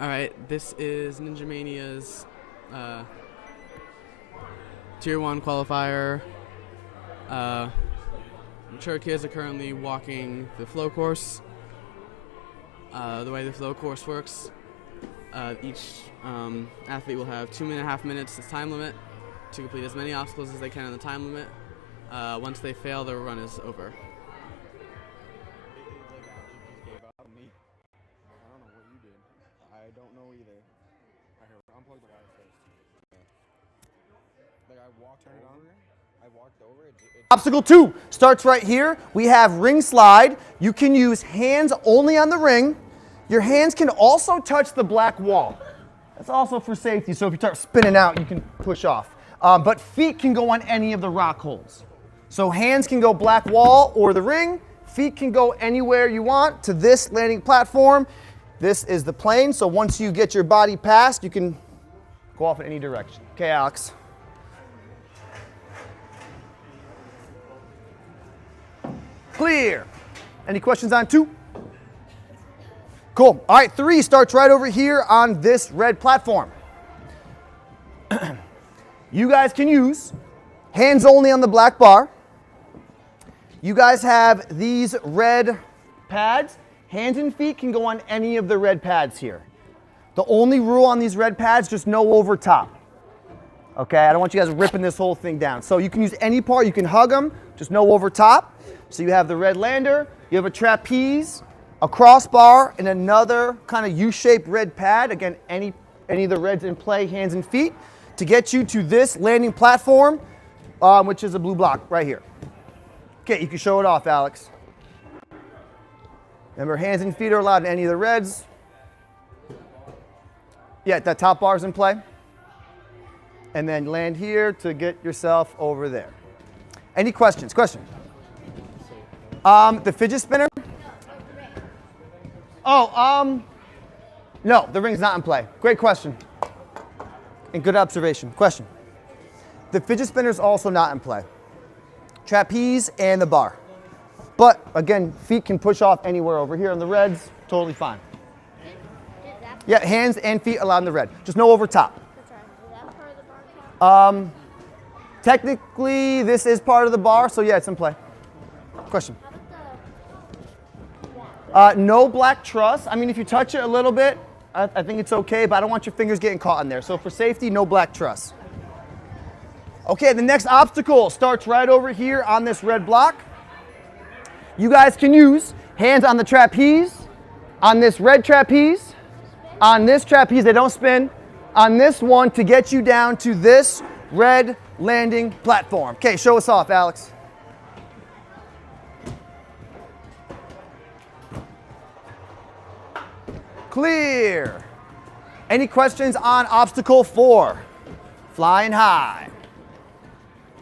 Alright, this is Ninja Mania's Tier 1 qualifier. Mature kids are currently walking the flow course. The way the flow course works, each athlete will have 2.5 minutes as time limit to complete as many obstacles as they can in the time limit. Once they fail, their run is over. I don't know either. Unplug the wire first. Like I walked over. I walked over. Obstacle 2 starts right here. We have ring slide. You can use hands only on the ring. Your hands can also touch the black wall. That's also for safety. So if you start spinning out, you can push off. But feet can go on any of the rock holds. So hands can go black wall or the ring. Feet can go anywhere you want to this landing platform. This is the plane, so once you get your body past, you can go off in any direction. Okay, Alex. Clear. Any questions on 2? Cool. All right, 3 starts right over here on this red platform. You guys can use hands only on the black bar. You guys have these red pads. Hands and feet can go on any of the red pads here. The only rule on these red pads, just no over top. Okay, I don't want you guys ripping this whole thing down. So you can use any part, you can hug them, just no over top. So you have the red lander, you have a trapeze, a crossbar, and another kind of U-shaped red pad. Again, any of the reds in play, hands and feet, to get you to this landing platform, which is a blue block right here. Okay, you can show it off, Alex. Remember, hands and feet are allowed in any of the reds. Yeah, that top bar is in play. And then land here to get yourself over there. Any questions? Question? The fidget spinner? Oh, no, the ring's not in play. Great question. And good observation. Question? The fidget spinner is also not in play. Trapeze and the bar. But again, feet can push off anywhere over here in the reds, totally fine. Yeah, hands and feet allowed in the red. Just no over top. Technically, this is part of the bar, so yeah, it's in play. Question? No black truss. I mean, if you touch it a little bit, I think it's okay, but I don't want your fingers getting caught in there. So for safety, no black truss. Okay, the next obstacle starts right over here on this red block. You guys can use hands on the trapeze, on this red trapeze, on this trapeze, they don't spin, on this one to get you down to this red landing platform. Okay, show us off, Alex. Clear. Any questions on obstacle 4? Flying high.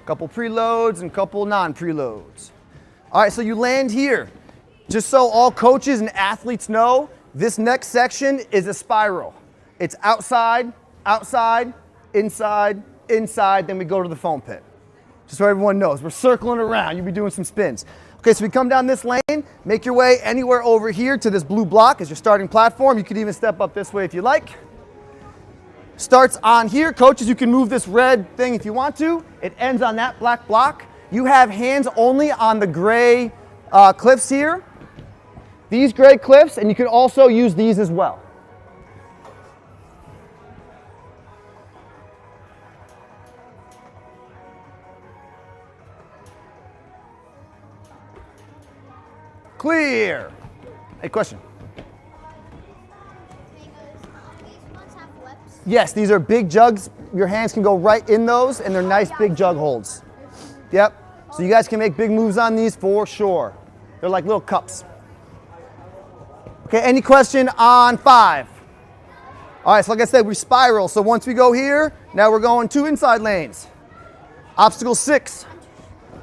Couple preloads and couple non-preloads. All right, so you land here. Just so all coaches and athletes know, this next section is a spiral. It's outside, outside, inside, inside, then we go to the foam pit. Just so everyone knows, we're circling around. You'll be doing some spins. Okay, so we come down this lane, make your way anywhere over here to this blue block as your starting platform. You could even step up this way if you like. Starts on here. Coaches, you can move this red thing if you want to. It ends on that black block. You have hands only on the gray cliffs here. These gray cliffs, and you can also use these as well. Clear. Hey, question? Yes, these are big jugs. Your hands can go right in those, and they're nice big jug holds. Yep. So you guys can make big moves on these for sure. They're like little cups. Okay, any question on 5? All right, so like I said, we spiral. So once we go here, now we're going 2 inside lanes. Obstacle 6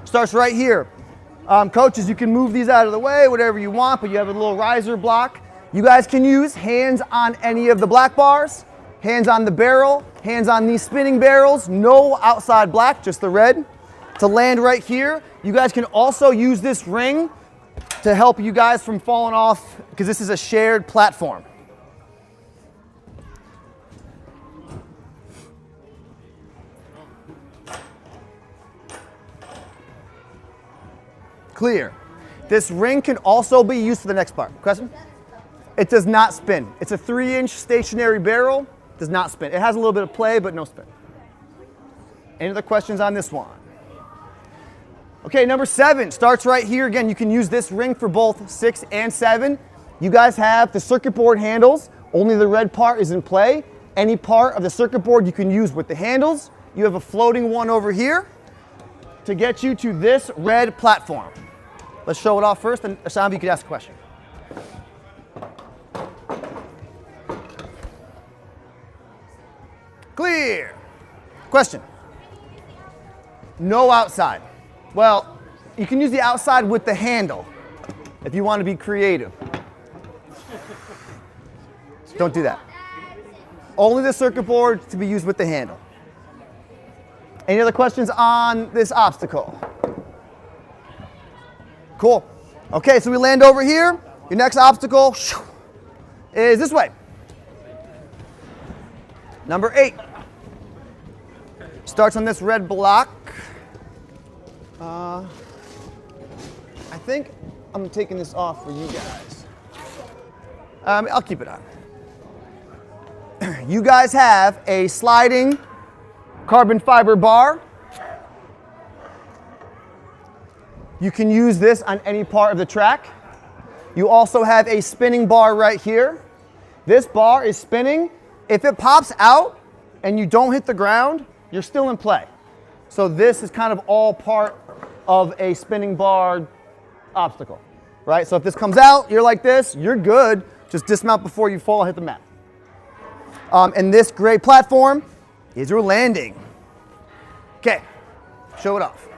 starts right here. Coaches, you can move these out of the way, whatever you want, but you have a little riser block. You guys can use hands on any of the black bars, hands on the barrel, hands on these spinning barrels, no outside black, just the red. To land right here, you guys can also use this ring to help you guys from falling off because this is a shared platform. Clear. This ring can also be used for the next part. Question? It does not spin. It's a 3-inch stationary barrel. Does not spin. It has a little bit of play, but no spin. Any other questions on this one? Okay, number 7 starts right here. Again, you can use this ring for both 6 and 7. You guys have the circuit board handles. Only the red part is in play. Any part of the circuit board you can use with the handles. You have a floating one over here to get you to this red platform. Let's show it off first, and Ashambi, you can ask a question. Clear. Question. No outside. Well, you can use the outside with the handle if you want to be creative. Don't do that. Only the circuit board to be used with the handle. Any other questions on this obstacle? Cool. Okay, so we land over here. Your next obstacle is this way. Number 8. Starts on this red block. I think I'm taking this off for you guys. I'll keep it on. You guys have a sliding carbon fiber bar. You can use this on any part of the track. You also have a spinning bar right here. This bar is spinning. If it pops out and you don't hit the ground, you're still in play. So this is kind of all part of a spinning bar obstacle, right? So if this comes out, you're like this, you're good. Just dismount before you fall and hit the mat. And this gray platform is your landing. Okay, show it off.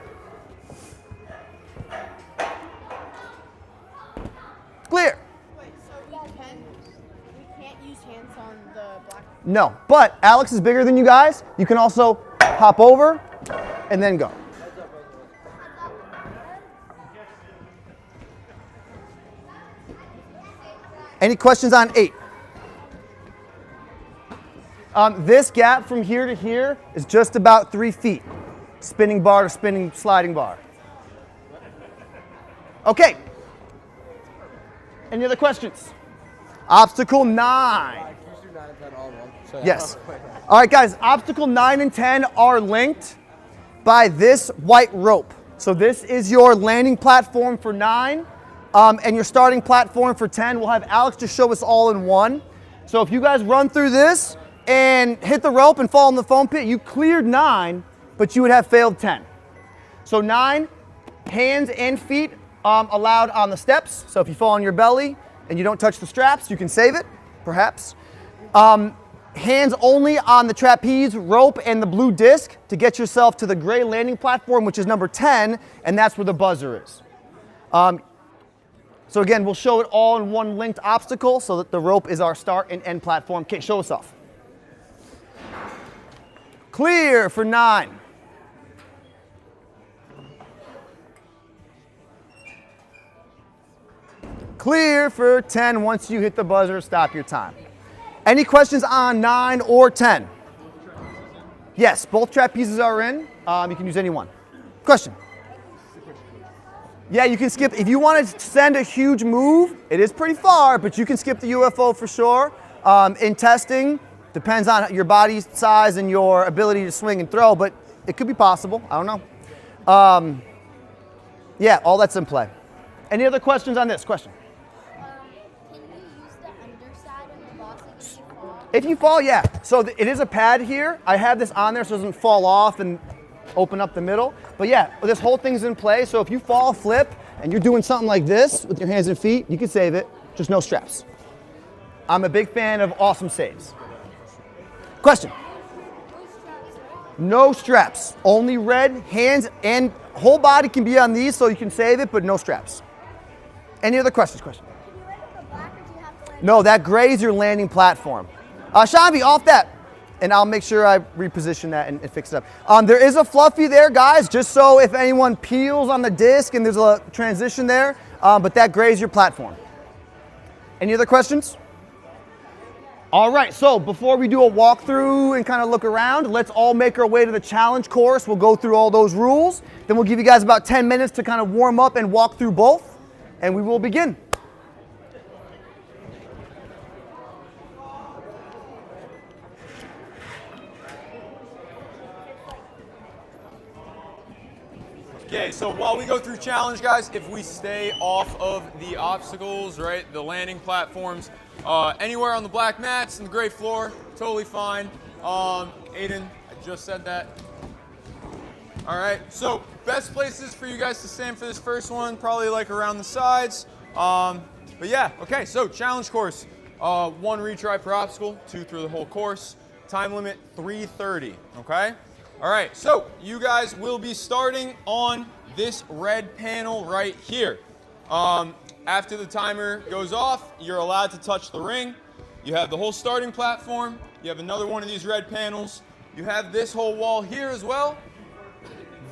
Clear. Wait, so we can't use hands on the black? No, but Alex is bigger than you guys. You can also hop over and then go. Any questions on 8? This gap from here to here is just about 3 feet. Spinning bar to spinning sliding bar. Okay. Any other questions? Obstacle 9. Yes. All right, guys. Obstacle 9 and 10 are linked by this white rope. So this is your landing platform for 9, and your starting platform for 10. We'll have Alex just show us all in one. So if you guys run through this and hit the rope and fall in the foam pit, you cleared 9, but you would have failed 10. So 9, hands and feet allowed on the steps. So if you fall on your belly and you don't touch the straps, you can save it, perhaps. Hands only on the trapeze, rope, and the blue disc to get yourself to the gray landing platform, which is number 10, and that's where the buzzer is. So again, we'll show it all in one linked obstacle so that the rope is our start and end platform. Okay, show us off. Clear for 9. Clear for 10. Once you hit the buzzer, stop your time. Any questions on 9 or 10? Yes, both trapezes are in. You can use any one. Question? Yeah, you can skip. If you want to send a huge move, it is pretty far, but you can skip the UFO for sure. In testing, depends on your body size and your ability to swing and throw, but it could be possible. I don't know. Yeah, all that's in play. Any other questions on this? Question? Can you use the underside of the box if you fall? If you fall, yeah. So it is a pad here. I have this on there so it doesn't fall off and open up the middle. But yeah, this whole thing's in play. So if you fall, flip, and you're doing something like this with your hands and feet, you can save it. Just no straps. I'm a big fan of awesome saves. Question? No straps. Only red, hands, and whole body can be on these so you can save it, but no straps. Any other questions? Can you land on the black, or do you have to land? No, that gray is your landing platform. Shambi, off that. And I'll make sure I reposition that and fix it up. There is a fluffy there, guys, just so if anyone peels on the disc and there's a transition there, but that gray is your platform. Any other questions? All right, so before we do a walkthrough and kind of look around, let's all make our way to the challenge course. We'll go through all those rules. Then we'll give you guys about 10 minutes to kind of warm up and walk through both, and we will begin. Okay, so while we go through challenge, guys, if we stay off of the obstacles, right, the landing platforms, anywhere on the black mats and the gray floor, totally fine. Aiden, I just said that. All right, so best places for you guys to stand for this first one, probably like around the sides. But yeah, okay, so challenge course. 1 retry per obstacle, 2 through the whole course. Time limit 3:30, okay? All right, so you guys will be starting on this red panel right here. After the timer goes off, you're allowed to touch the ring. You have the whole starting platform. You have another one of these red panels. You have this whole wall here as well.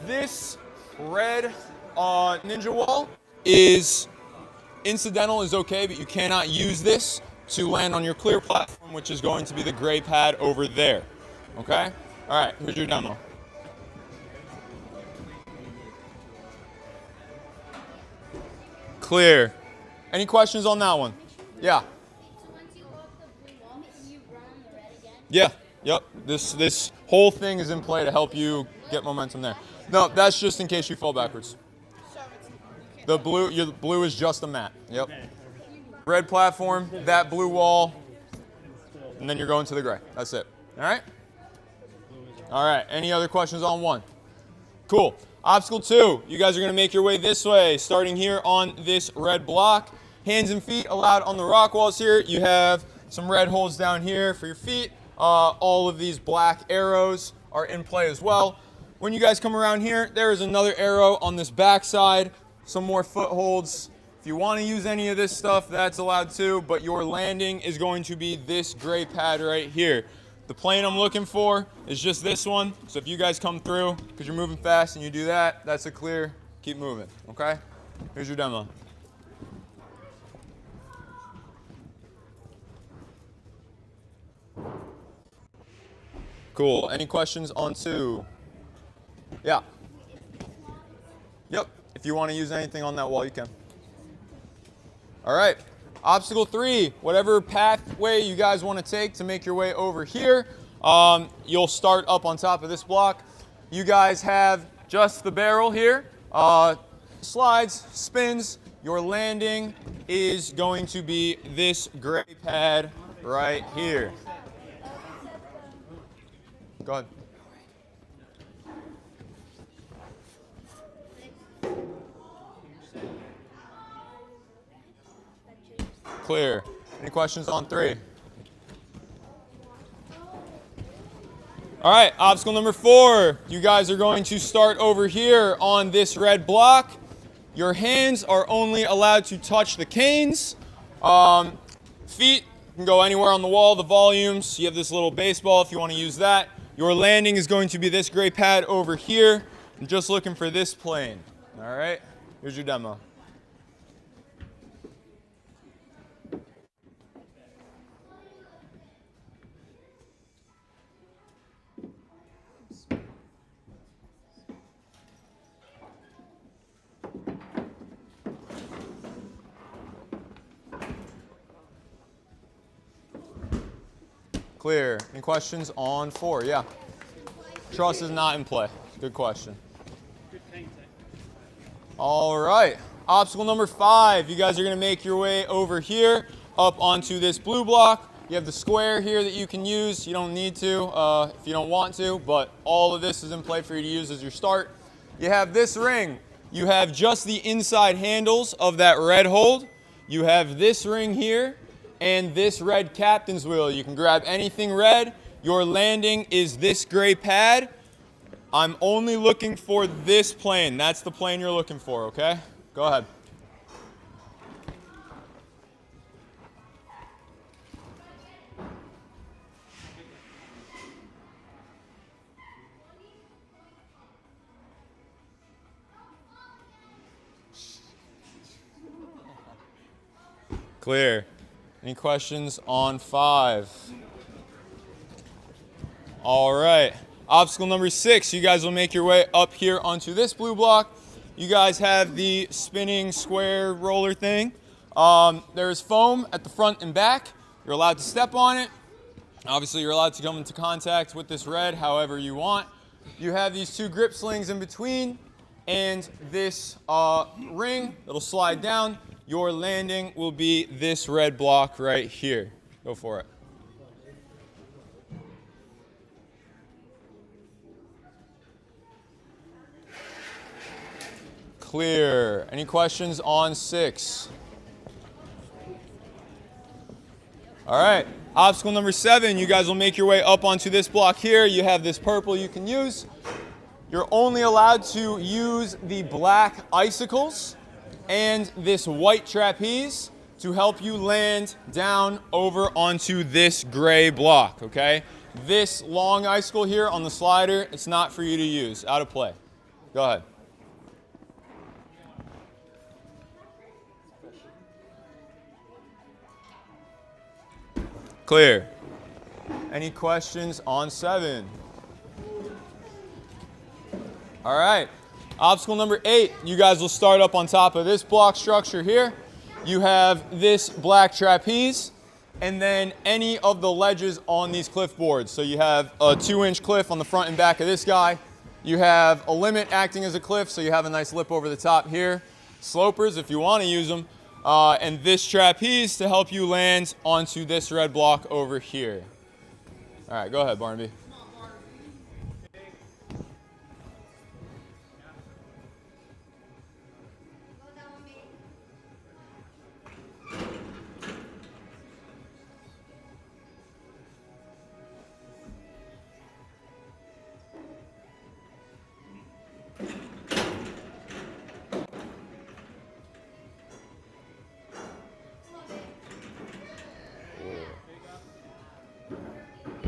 This red ninja wall is incidental, is okay, but you cannot use this to land on your clear platform, which is going to be the gray pad over there, okay? All right, here's your demo. Clear. Any questions on that one? Yeah. So once you go off the blue wall, can you run on the red again? Yeah. Yep. This whole thing is in play to help you get momentum there. No, that's just in case you fall backwards. The blue is just a mat. Yep. Red platform, that blue wall, and then you're going to the gray. That's it. All right? All right. Any other questions on 1? Cool. Obstacle 2, you guys are going to make your way this way, starting here on this red block. Hands and feet allowed on the rock walls here. You have some red holes down here for your feet. All of these black arrows are in play as well. When you guys come around here, there is another arrow on this back side, some more footholds. If you want to use any of this stuff, that's allowed too, but your landing is going to be this gray pad right here. The plane I'm looking for is just this one. So if you guys come through, because you're moving fast and you do that, that's a clear. Keep moving, okay? Here's your demo. Cool. Any questions on 2? Yeah. Yep. If you want to use anything on that wall, you can. All right. Obstacle 3, whatever pathway you guys want to take to make your way over here, you'll start up on top of this block. You guys have just the barrel here, slides, spins. Your landing is going to be this gray pad right here. Go ahead. Clear. Any questions on 3? All right, obstacle number 4. You guys are going to start over here on this red block. Your hands are only allowed to touch the canes. Feet can go anywhere on the wall, the volumes. You have this little baseball if you want to use that. Your landing is going to be this gray pad over here. I'm just looking for this plane. All right, here's your demo. Clear. Any questions on 4? Yeah. Truss is not in play. Good question. All right. Obstacle number 5. You guys are going to make your way over here up onto this blue block. You have the square here that you can use. You don't need to if you don't want to, but all of this is in play for you to use as your start. You have this ring. You have just the inside handles of that red hold. You have this ring here and this red captain's wheel. You can grab anything red. Your landing is this gray pad. I'm only looking for this plane. That's the plane you're looking for, okay? Go ahead. Clear. Any questions on 5? All right. Obstacle number 6, you guys will make your way up here onto this blue block. You guys have the spinning square roller thing. There's foam at the front and back. You're allowed to step on it. Obviously, you're allowed to come into contact with this red however you want. You have these 2 grip slings in between and this ring that'll slide down. Your landing will be this red block right here. Go for it. Clear. Any questions on 6? All right. Obstacle number 7, you guys will make your way up onto this block here. You have this purple you can use. You're only allowed to use the black icicles and this white trapeze to help you land down over onto this gray block, okay? This long icicle here on the slider, it's not for you to use. Out of play. Go ahead. Clear. Any questions on 7? All right. Obstacle number 8, you guys will start up on top of this block structure here. You have this black trapeze and then any of the ledges on these cliff boards. So you have a 2-inch cliff on the front and back of this guy. You have a limit acting as a cliff, so you have a nice lip over the top here. Slopers, if you want to use them. And this trapeze to help you land onto this red block over here. All right, go ahead, Barnaby.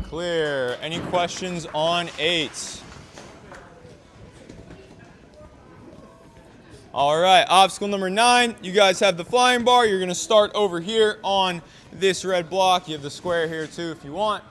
Clear. Any questions on 8? All right, obstacle number 9, you guys have the flying bar. You're going to start over here on this red block. You have the square here too if you want.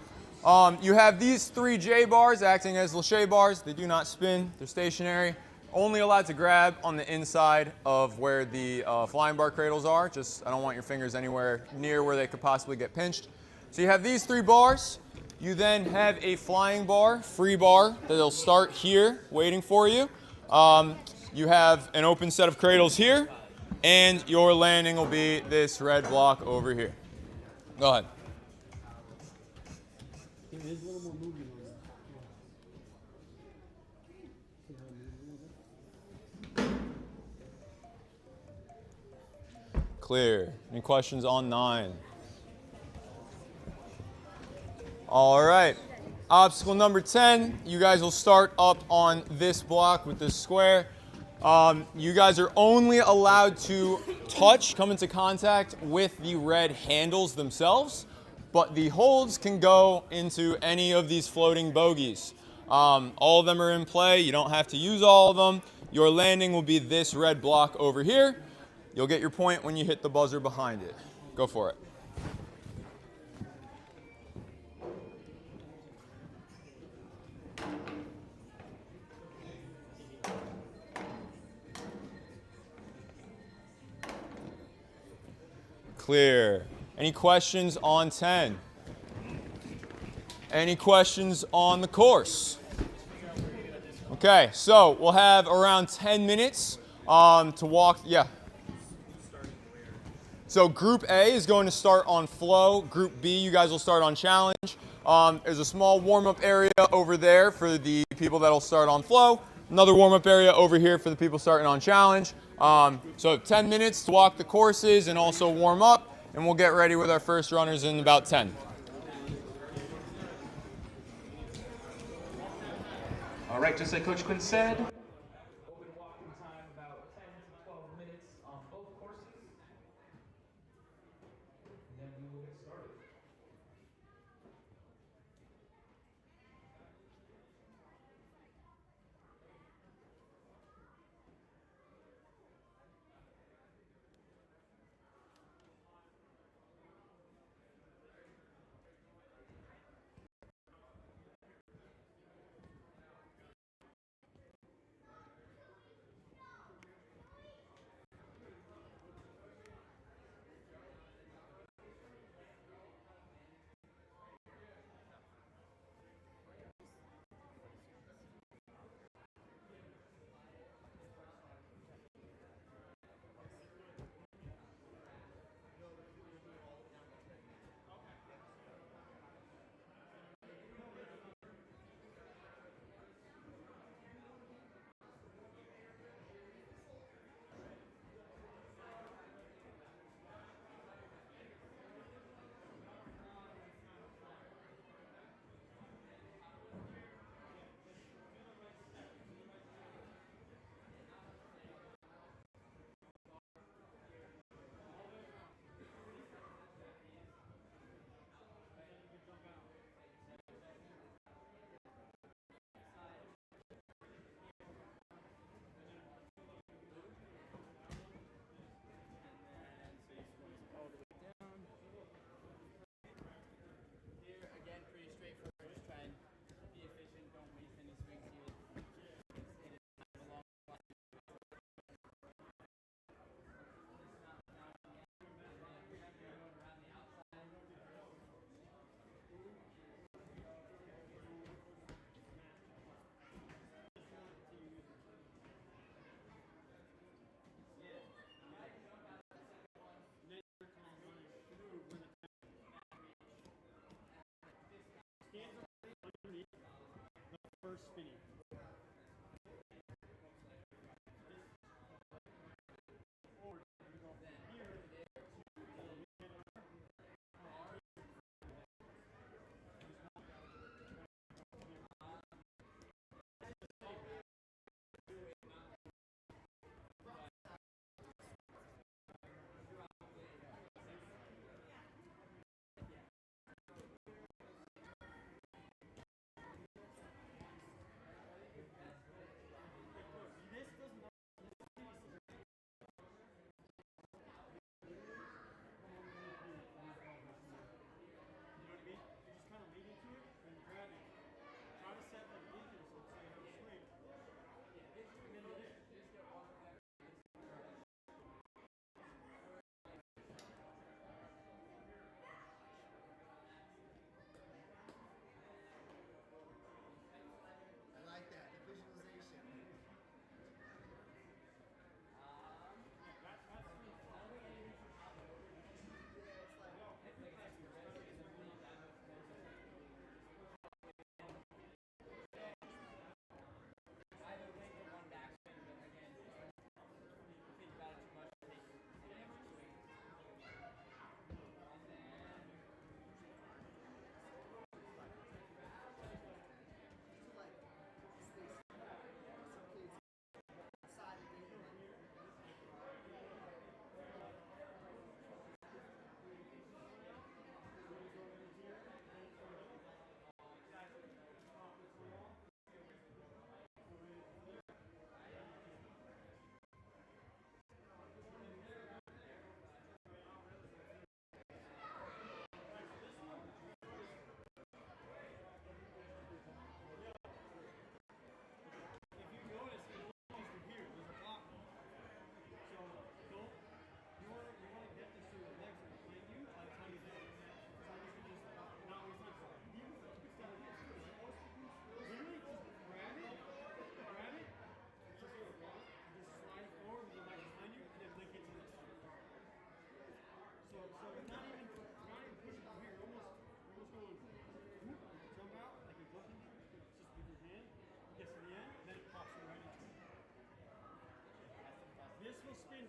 You have these 3 J bars acting as Lachey bars. They do not spin. They're stationary. Only allowed to grab on the inside of where the flying bar cradles are. Just, I don't want your fingers anywhere near where they could possibly get pinched. So you have these 3 bars. You then have a flying bar, free bar, that'll start here waiting for you. You have an open set of cradles here, and your landing will be this red block over here. Go ahead. Clear. Any questions on 9? All right. Obstacle number 10, you guys will start up on this block with this square. You guys are only allowed to come into contact with the red handles themselves, but the holds can go into any of these floating bogeys. All of them are in play. You don't have to use all of them. Your landing will be this red block over here. You'll get your point when you hit the buzzer behind it. Go for it. Clear. Any questions on 10? Any questions on the course? Okay, so we'll have around 10 minutes to walk. Yeah. So Group A is going to start on flow. Group B, you guys will start on challenge. There's a small warm-up area over there for the people that will start on flow. Another warm-up area over here for the people starting on challenge. So 10 minutes to walk the courses and also warm up, and we'll get ready with our first runners in about 10. All right, just like Coach Quinn said,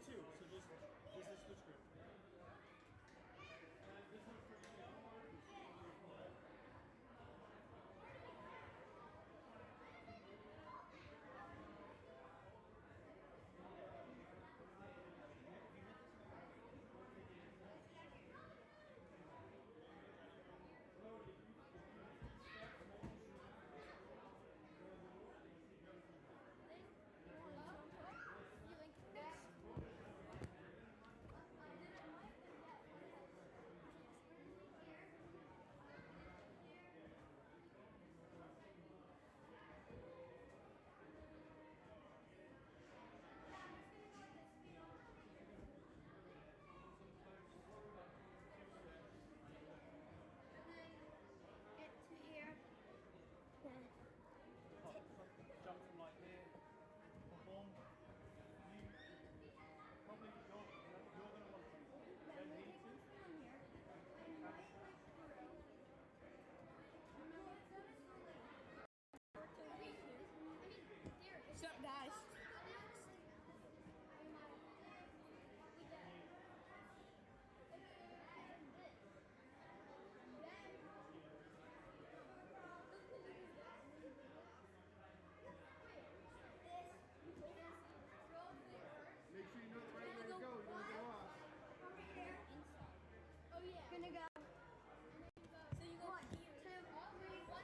too, so just this is switch group. Get to here. Jump from like here, boom. You probably you're gonna want to bend into. What's up, guys? Make sure you know the right way to go. You're gonna go off. Oh yeah. Gonna go. So you go 1, 2, 3, 1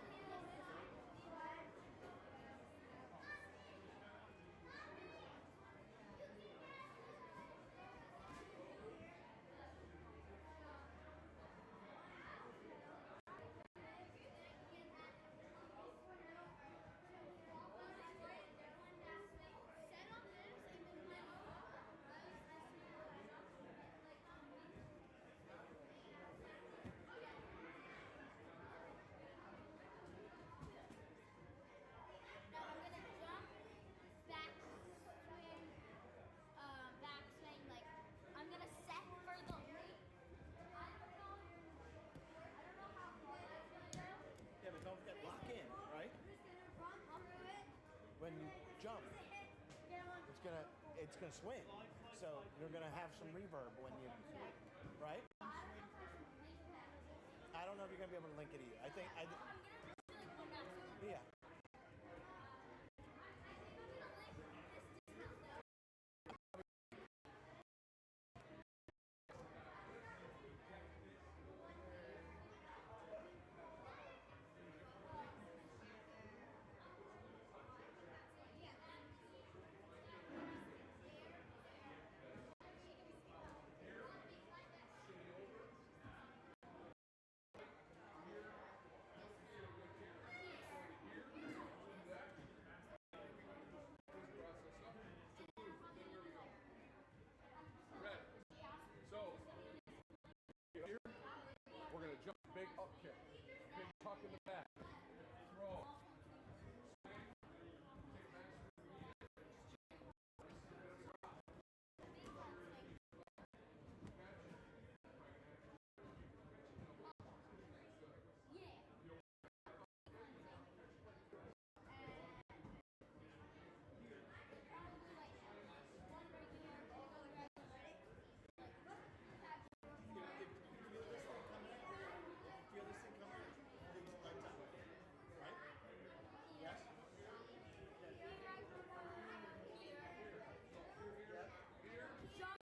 Now I'm gonna jump, backswing, like I'm gonna set for the leap. I don't know how far that's gonna go. Yeah, but don't forget lock in, right? I'm just gonna run through it. When you jump, it's gonna swing. So you're gonna have some reverb when you, right? I don't know if you're gonna be able to link it either. I'm gonna do like one backswing. Yeah. So, here, we're going to jump big up kick. Big tuck in the back. Throw. Feel this thing coming. Legs up. Right? Yes? Jump.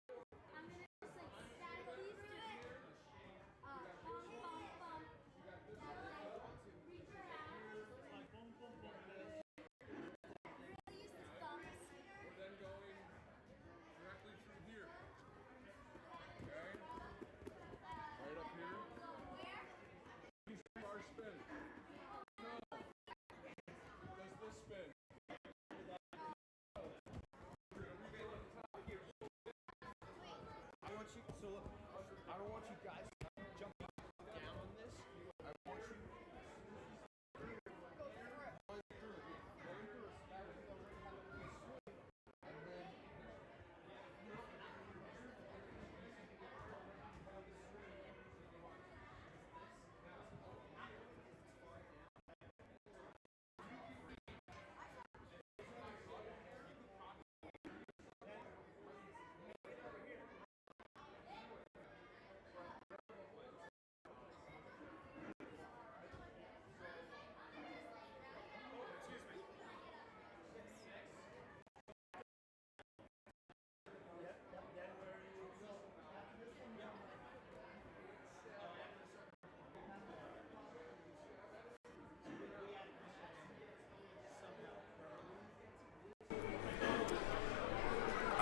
I'm gonna just like stack these to it. Bump, bump, bump. Reach around. Like boom, boom, boom. Really use the thumbs. We're then going directly through here. Okay? Right up here. Where? These bar spin. No. Does this spin? I want you, so look, I don't want you guys jumping down on this. I want you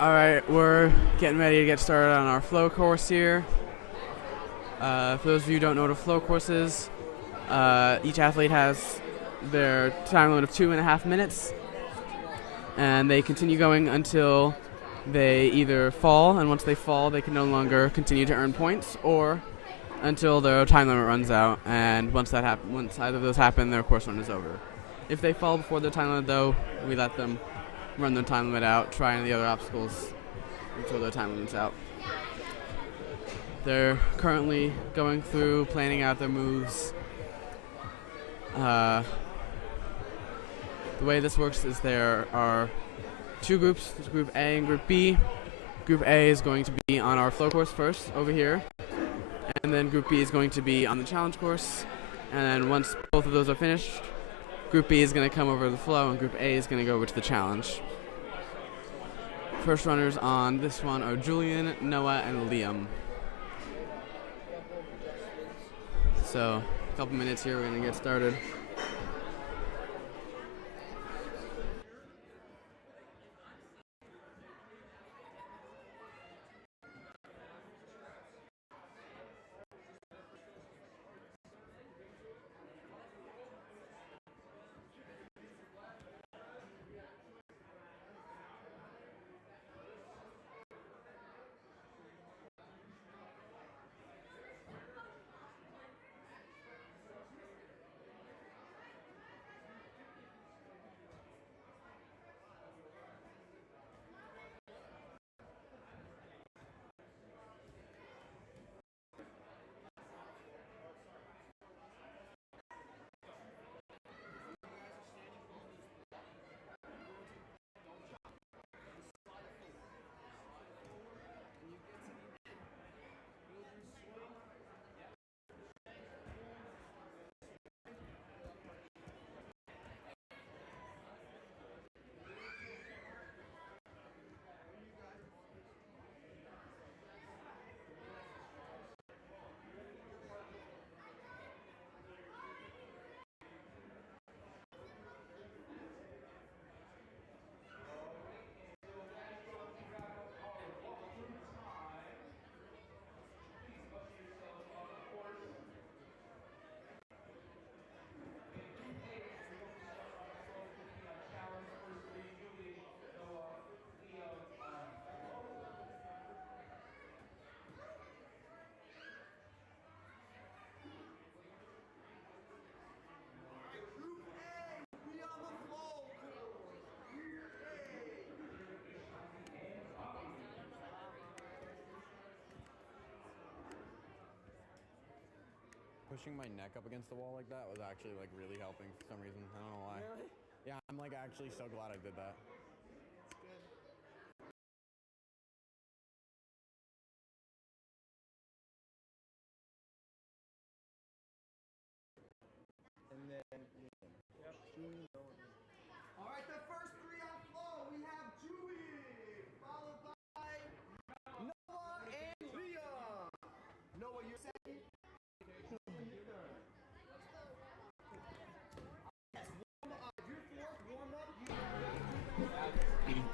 All right, we're getting ready to get started on our flow course here. For those of you who don't know what a flow course is, each athlete has their time limit of 2.5 minutes, and they continue going until they either fall, and once they fall, they can no longer continue to earn points, or until their time limit runs out, and once either of those happen, their course run is over. If they fall before their time limit, though, we let them run their time limit out, trying the other obstacles until their time limit's out. They're currently going through planning out their moves. The way this works is there are two groups, Group A and Group B. Group A is going to be on our flow course first, over here, and then Group B is going to be on the challenge course. And then once both of those are finished, Group B is going to come over to the flow, and Group A is going to go over to the challenge. First runners on this one are Julian, Noah, and Liam. So, a couple minutes here, we're going to get started. Pushing my neck up against the wall like that was actually like really helping for some reason. I don't know why. Really? Yeah, I'm like actually so glad I did that. All right, the first three on flow, we have Julie, followed by Noah and Leah. Noah, you're second.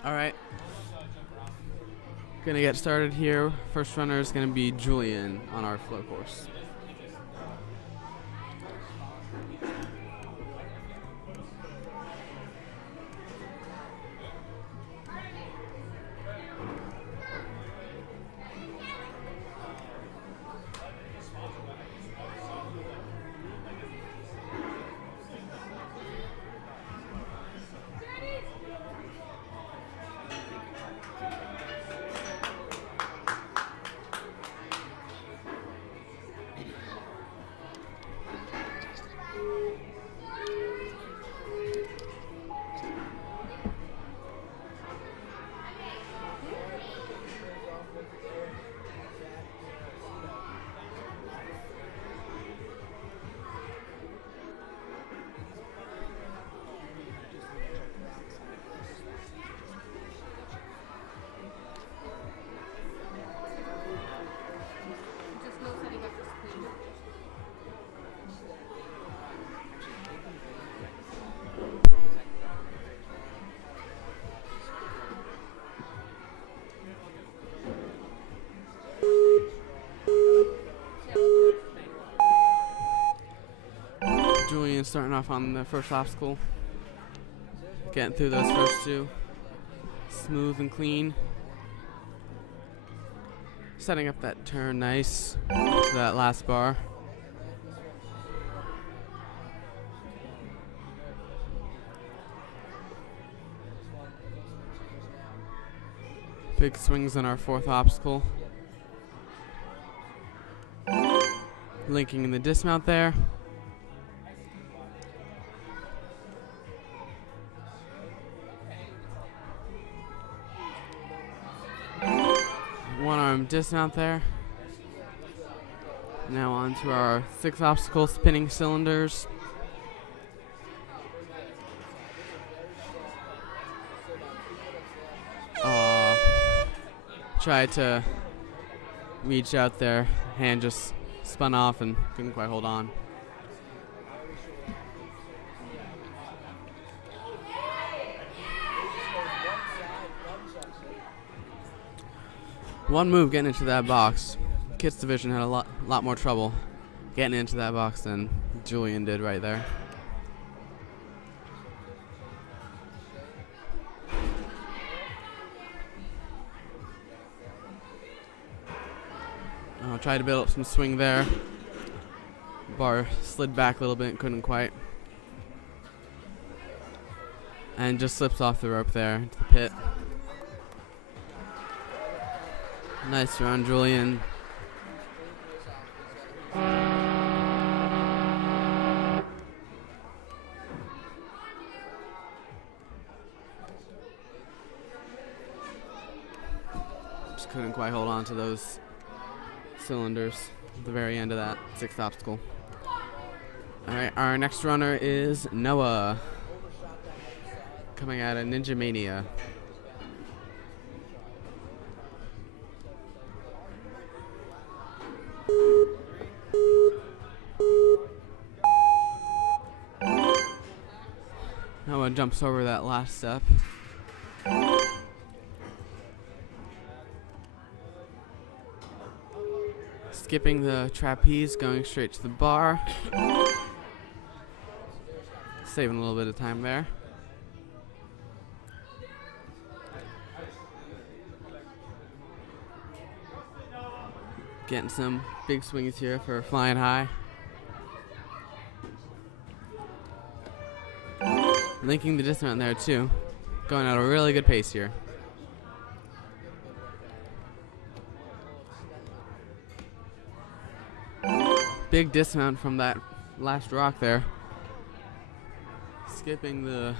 All right. Gonna get started here. First runner is gonna be Julian on our flow course. Julian starting off on the first obstacle. Getting through those first two. Smooth and clean. Setting up that turn nice to that last bar. Big swings on our fourth obstacle. Linking in the dismount there. One arm dismount there. Now on to our sixth obstacle, spinning cylinders. Tried to reach out there, hand just spun off and couldn't quite hold on. One move getting into that box. Kids division had a lot more trouble getting into that box than Julian did right there. Tried to build up some swing there. Bar slid back a little bit, couldn't quite. And just slips off the rope there into the pit. Nice run, Julian. Just couldn't quite hold on to those cylinders at the very end of that sixth obstacle. Alright, our next runner is Noah, coming out of Ninja Mania. Noah jumps over that last step. Skipping the trapeze, going straight to the bar. Saving a little bit of time there. Getting some big swings here for flying high. Linking the dismount there too. Going at a really good pace here. Big dismount from that last rock there. Skipping the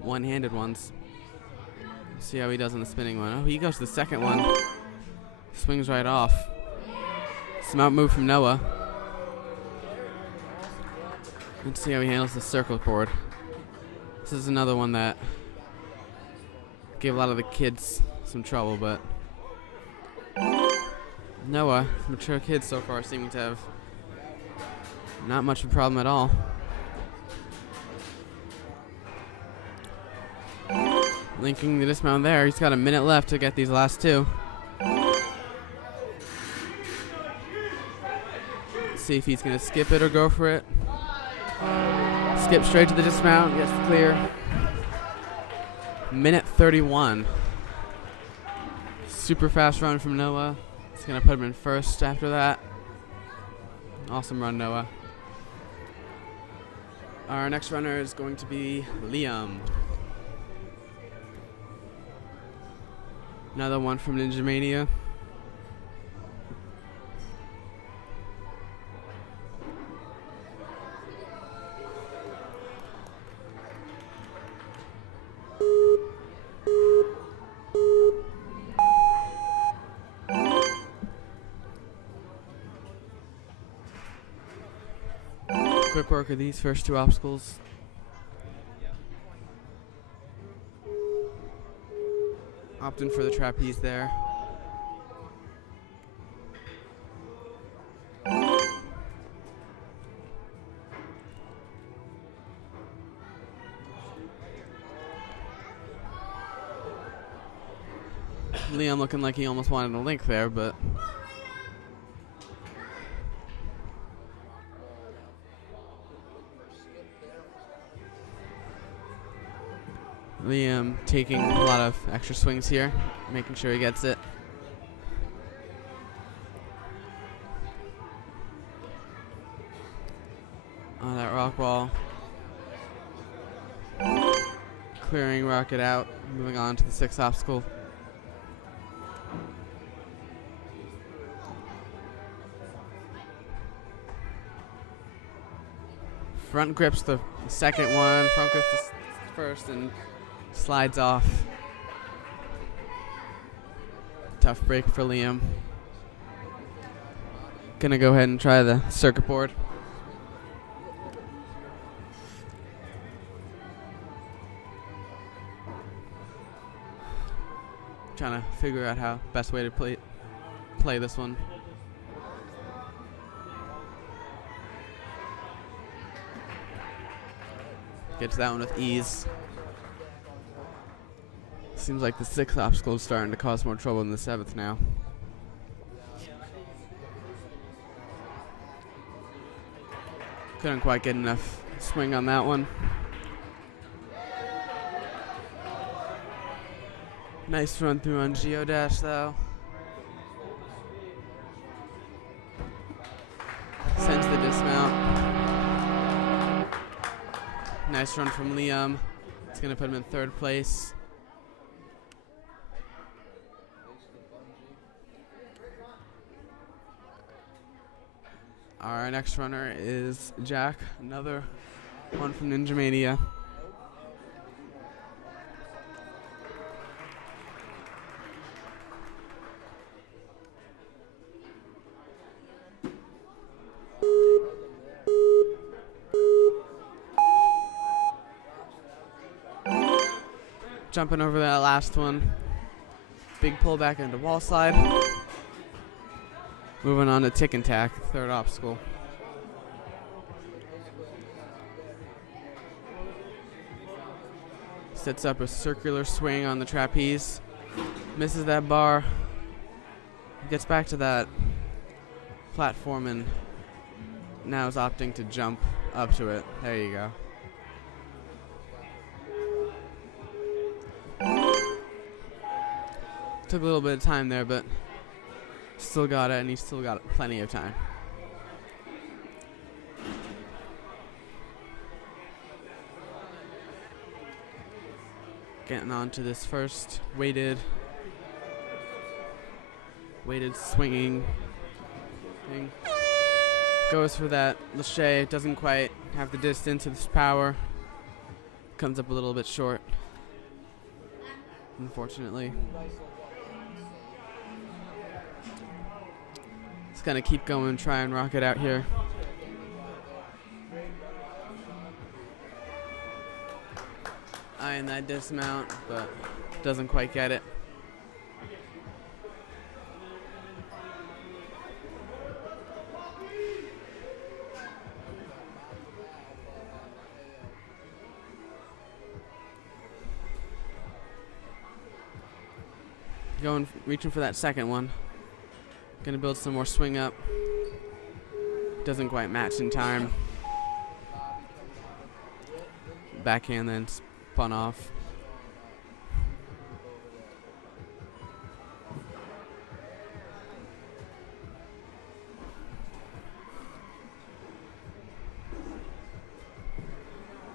one-handed ones. See how he does on the spinning one. Oh, he goes to the second one. Swings right off. Smart move from Noah. Let's see how he handles the circle cord. This is another one that gave a lot of the kids some trouble, but Noah, mature kids so far, seeming to have not much of a problem at all. Linking the dismount there. He's got a minute left to get these last two. Let's see if he's going to skip it or go for it. Skip straight to the dismount. Gets the clear. Minute 31. Super fast run from Noah. It's going to put him in first after that. Awesome run, Noah. Our next runner is going to be Liam. Another one from Ninja Mania. Quick work of these first two obstacles. Opting for the trapeze there. Liam looking like he almost wanted a link there, but Liam taking a lot of extra swings here, making sure he gets it. On that rock wall. Clearing rocket out, moving on to the 6th obstacle. Front grips the second one, front grips the first, and slides off. Tough break for Liam. Gonna go ahead and try the circuit board. Trying to figure out how best way to play this one. Gets that one with ease. Seems like the 6th obstacle is starting to cause more trouble than the 7th now. Couldn't quite get enough swing on that one. Nice run through on Geodash though. Sends the dismount. Nice run from Liam. It's gonna put him in 3rd place. Our next runner is Jack, another one from Ninja Mania. Jumping over that last one. Big pull back into wall slide. Moving on to tick and tack, 3rd obstacle. Sets up a circular swing on the trapeze. Misses that bar. Gets back to that platform and now is opting to jump up to it. There you go. Took a little bit of time there, but still got it, and he's still got plenty of time. Getting on to this first weighted swinging thing. Goes for that lache, doesn't quite have the distance of his power. Comes up a little bit short, unfortunately. Just gonna keep going, try and rock it out here. Eyeing that dismount, but doesn't quite get it. Reaching for that second one. Gonna build some more swing up. Doesn't quite match in time. Backhand then spun off.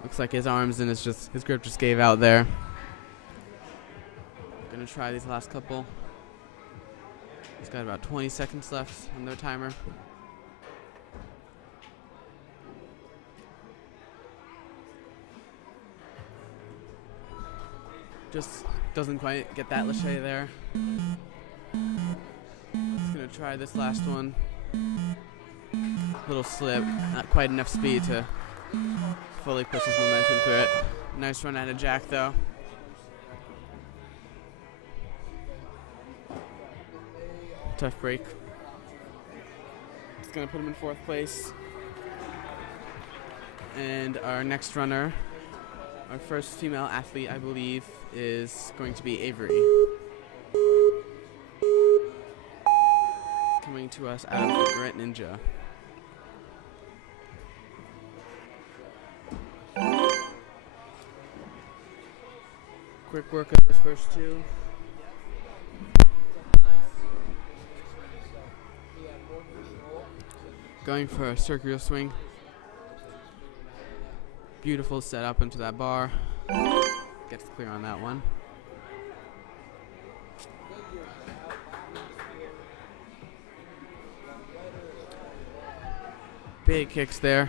Looks like his arms and his grip just gave out there. Gonna try these last couple. He's got about 20 seconds left on their timer. Just doesn't quite get that lache there. Just gonna try this last one. Little slip, not quite enough speed to fully push his momentum through it. Nice run out of Jack though. Tough break. It's gonna put him in 4th place. And our next runner, our first female athlete, I believe, is going to be Avery. Coming to us out of the Grit Ninja. Quick work of his first two. Going for a circular swing. Beautiful setup into that bar. Gets clear on that one. Big kicks there.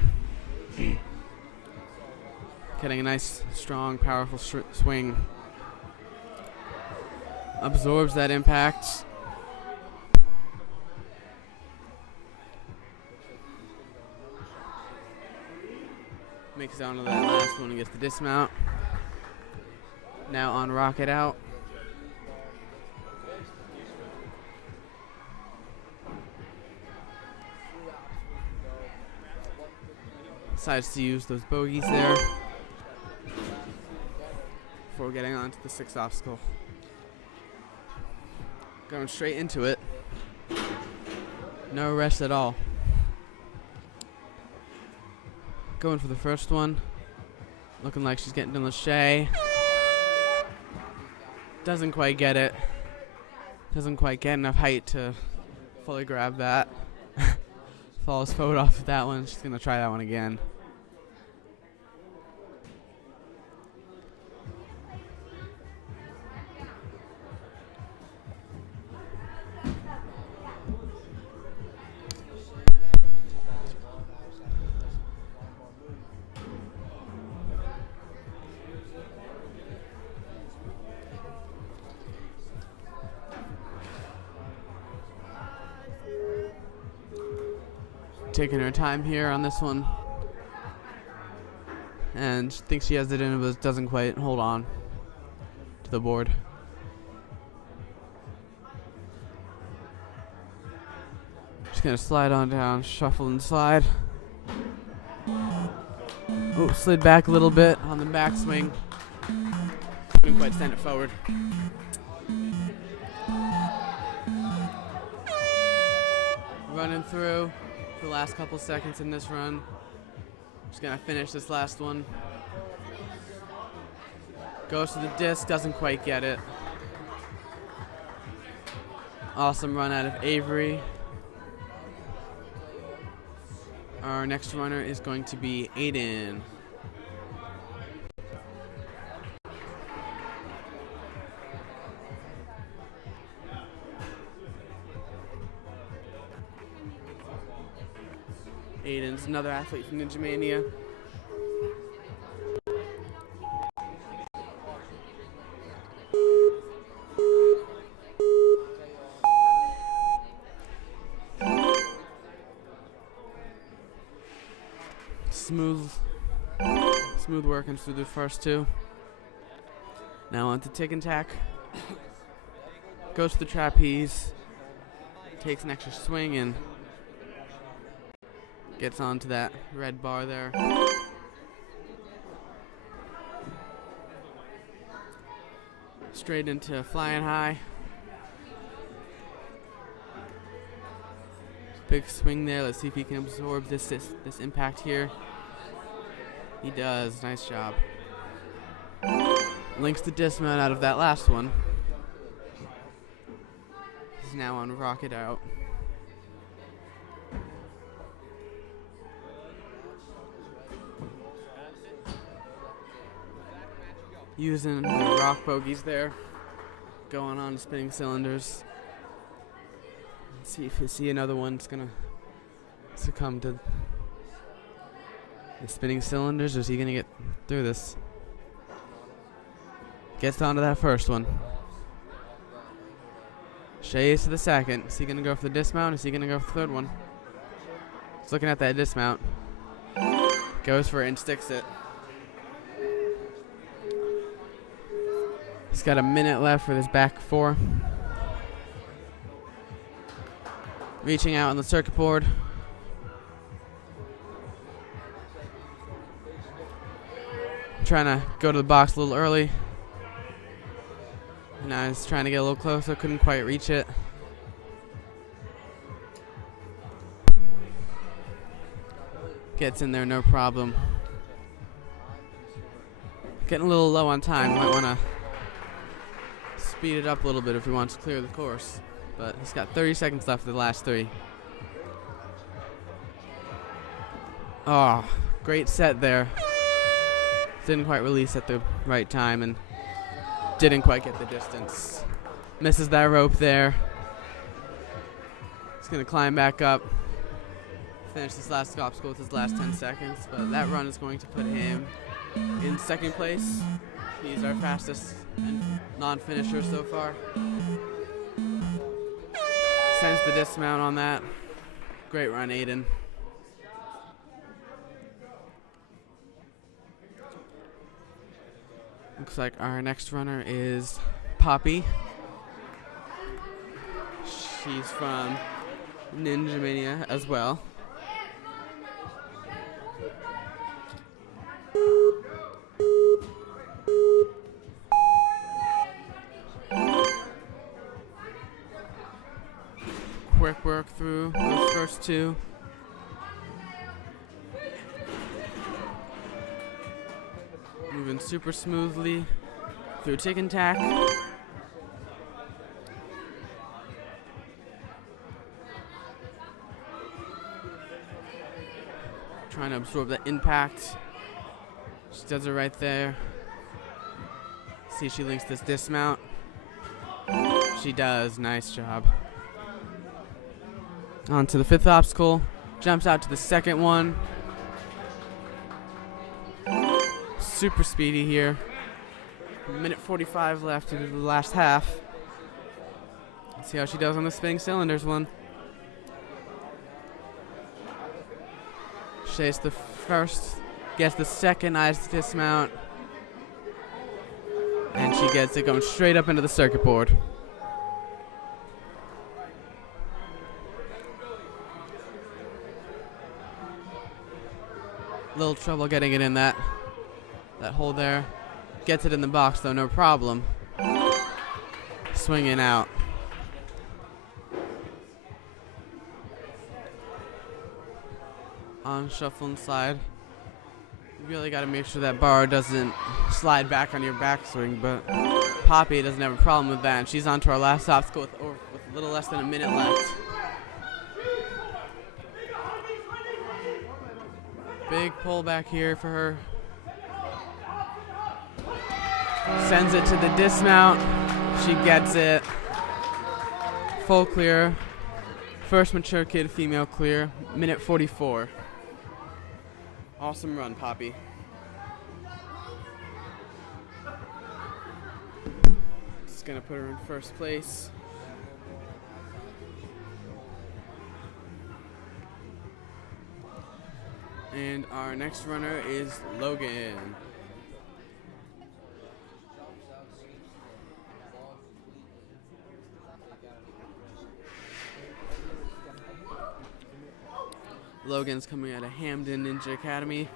Getting a nice, strong, powerful swing. Absorbs that impact. Makes it onto that last one and gets the dismount. Now on rocket out. Decides to use those bogeys there before getting onto the sixth obstacle. Going straight into it. No rest at all. Going for the first one. Looking like she's getting to Lachey. Doesn't quite get it. Doesn't quite get enough height to fully grab that. Falls forward off of that one. She's going to try that one again. Taking her time here on this one, and she thinks she has it in, but doesn't quite hold on to the board. Just gonna slide on down, shuffle and slide. Oh, slid back a little bit on the backswing. Couldn't quite stand it forward. Running through the last couple seconds in this run. Just gonna finish this last one. Goes to the disc, doesn't quite get it. Awesome run out of Avery. Our next runner is going to be Aiden. Aiden's another athlete from Ninja Mania. Smooth working through the first two. Now on to tick and tack. Goes to the trapeze. Takes an extra swing and gets onto that red bar there. Straight into flying high. Big swing there. Let's see if he can absorb this impact here. He does. Nice job. Links the dismount out of that last one. He's now on rocket out. Using the rock bogeys there. Going on spinning cylinders. Let's see if you see another one that's gonna succumb to the spinning cylinders, or is he gonna get through this? Gets onto that first one. Shays to the second. Is he gonna go for the dismount? Is he gonna go for the third one? He's looking at that dismount. Goes for it and sticks it. He's got a minute left for this back four. Reaching out on the circuit board. Trying to go to the box a little early. Now he's trying to get a little closer, couldn't quite reach it. Gets in there, no problem. Getting a little low on time, might want to speed it up a little bit if he wants to clear the course. But he's got 30 seconds left for the last 3. Oh, great set there. Didn't quite release at the right time and didn't quite get the distance. Misses that rope there. He's going to climb back up. Finish this last obstacle with his last 10 seconds. But that run is going to put him in 2nd place. He's our fastest and non-finisher so far. Sends the dismount on that. Great run, Aiden. Looks like our next runner is Poppy. She's from Ninja Mania as well. Quick work through those first 2. Moving super smoothly through tick and tack. Trying to absorb the impact. She does it right there. See, she links this dismount. She does. Nice job. On to the 5th obstacle. Jumps out to the 2nd one. Super speedy here. 1:45 left to the last half. Let's see how she does on the spinning cylinders one. Chase the first, gets the second ice dismount, and she gets it going straight up into the circuit board. Little trouble getting it in that hole there. Gets it in the box though, no problem. Swinging out. On shuffle and slide. You really got to make sure that bar doesn't slide back on your backswing, but Poppy doesn't have a problem with that. And she's on to our last obstacle with a little less than a minute left. Big pull back here for her. Sends it to the dismount. She gets it. Full clear. First mature kid female clear. 1:44. Awesome run, Poppy. Just gonna put her in first place. And our next runner is Logan. Logan's coming out of Hamden Ninja Academy.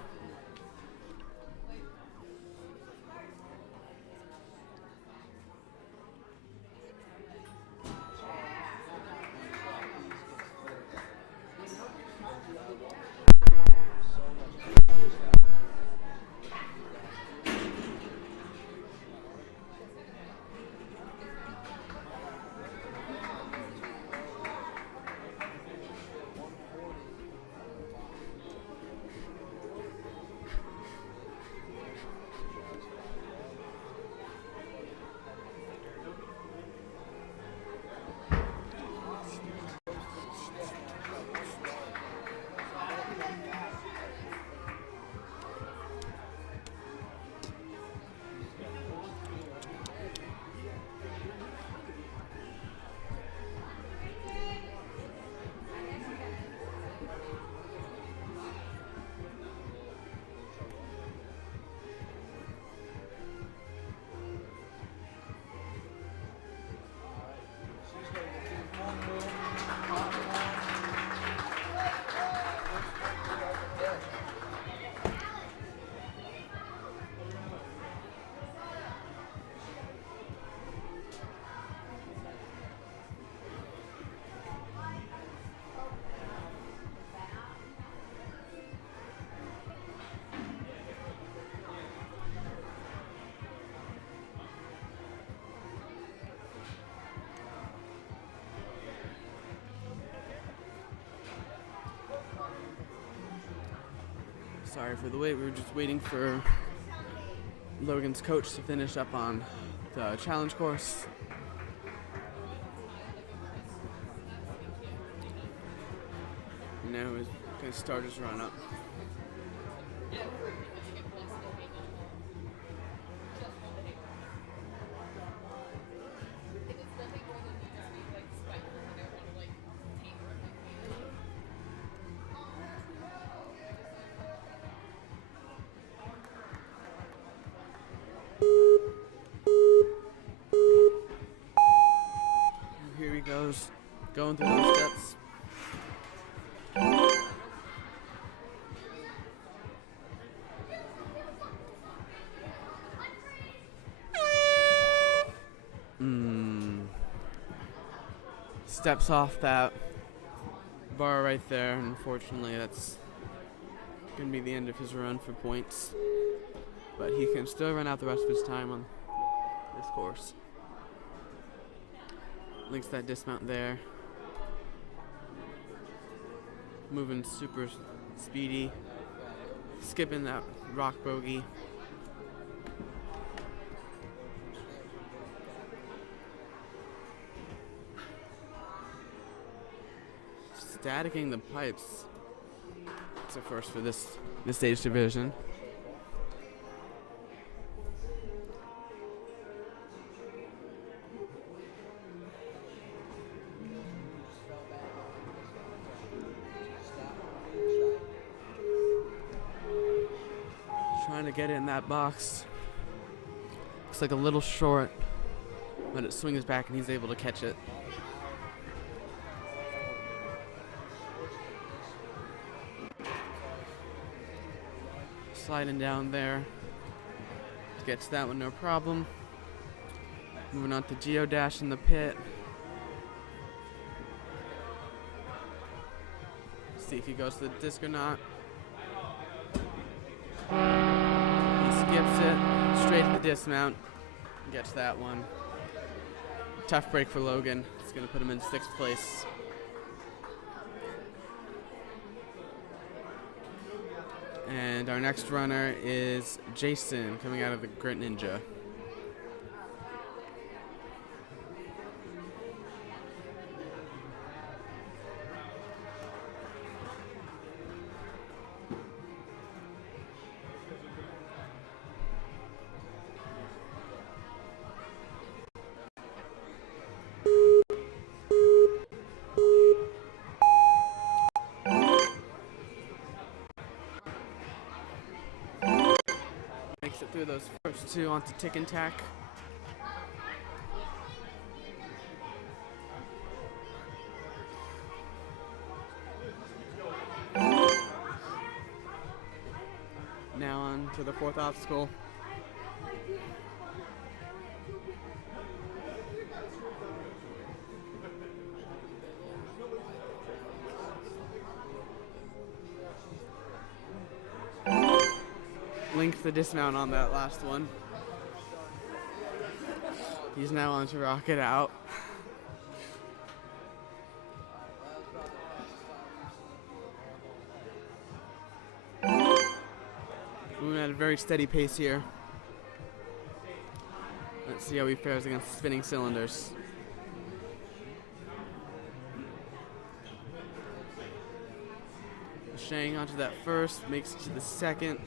Sorry for the wait. We were just waiting for Logan's coach to finish up on the challenge course. Now he's going to start his run up. Here he goes, going through those steps. Steps off that bar right there. Unfortunately, that's going to be the end of his run for points. But he can still run out the rest of his time on this course. Links that dismount there. Moving super speedy. Skipping that rock bogey. Staticking the pipes. It's a first for this stage division. Trying to get it in that box. Looks like a little short, but it swings back and he's able to catch it. Sliding down there. Gets that one no problem. Moving on to Geodash in the pit. See if he goes to the disc or not. He skips it. Straight to the dismount. Gets that one. Tough break for Logan. It's going to put him in 6th place. And our next runner is Jason, coming out of the Grit Ninja. Makes it through those first two onto Tick and Tack. Now on to the 4th obstacle. Linked the dismount on that last one. He's now on to rock it out. Moving at a very steady pace here. Let's see how he fares against spinning cylinders. Shang onto that first, makes it to the second.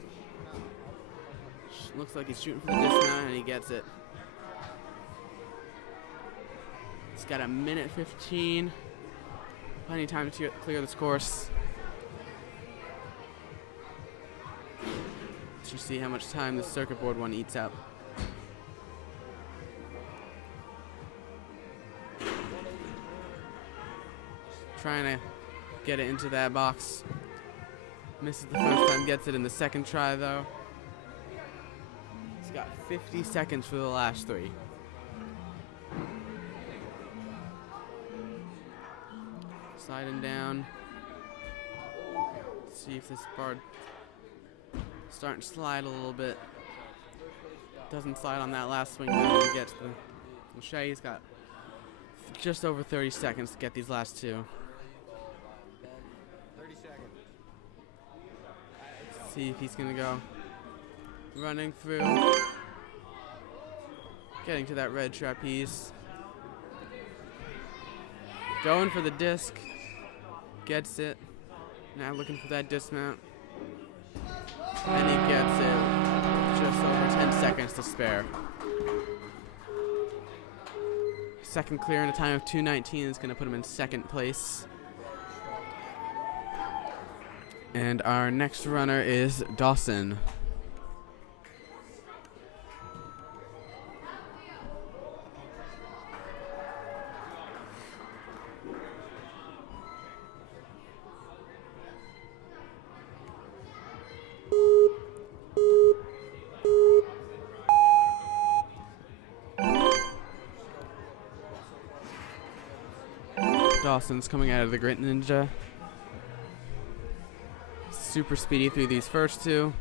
Looks like he's shooting for the dismount and he gets it. He's got 1:15. Plenty of time to clear this course. Let's just see how much time the circuit board one eats up. Trying to get it into that box. Misses the first time, gets it in the second try though. He's got 50 seconds for the last 3. Sliding down. Let's see if this bar starting to slide a little bit. Doesn't slide on that last swing though. He gets the Shea. He's got just over 30 seconds to get these last 2. 30 seconds. See if he's gonna go running through, getting to that red trapeze, going for the disc, gets it. Now looking for that dismount, and he gets it. Just over 10 seconds to spare. Second clear in a time of 2:19 is going to put him in second place. And our next runner is Dawson. Dawson's coming out of the Grit Ninja. Super speedy through these first two.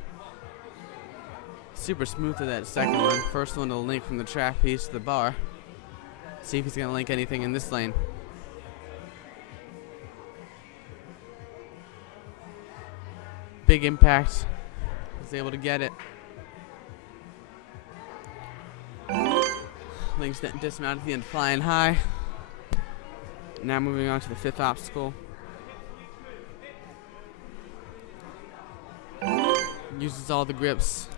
Super smooth to that second one. First one to link from the trapeze to the bar. See if he's going to link anything in this lane. Big impact. He's able to get it. Links that dismount at the end, flying high. Now moving on to the fifth obstacle. Uses all the grips.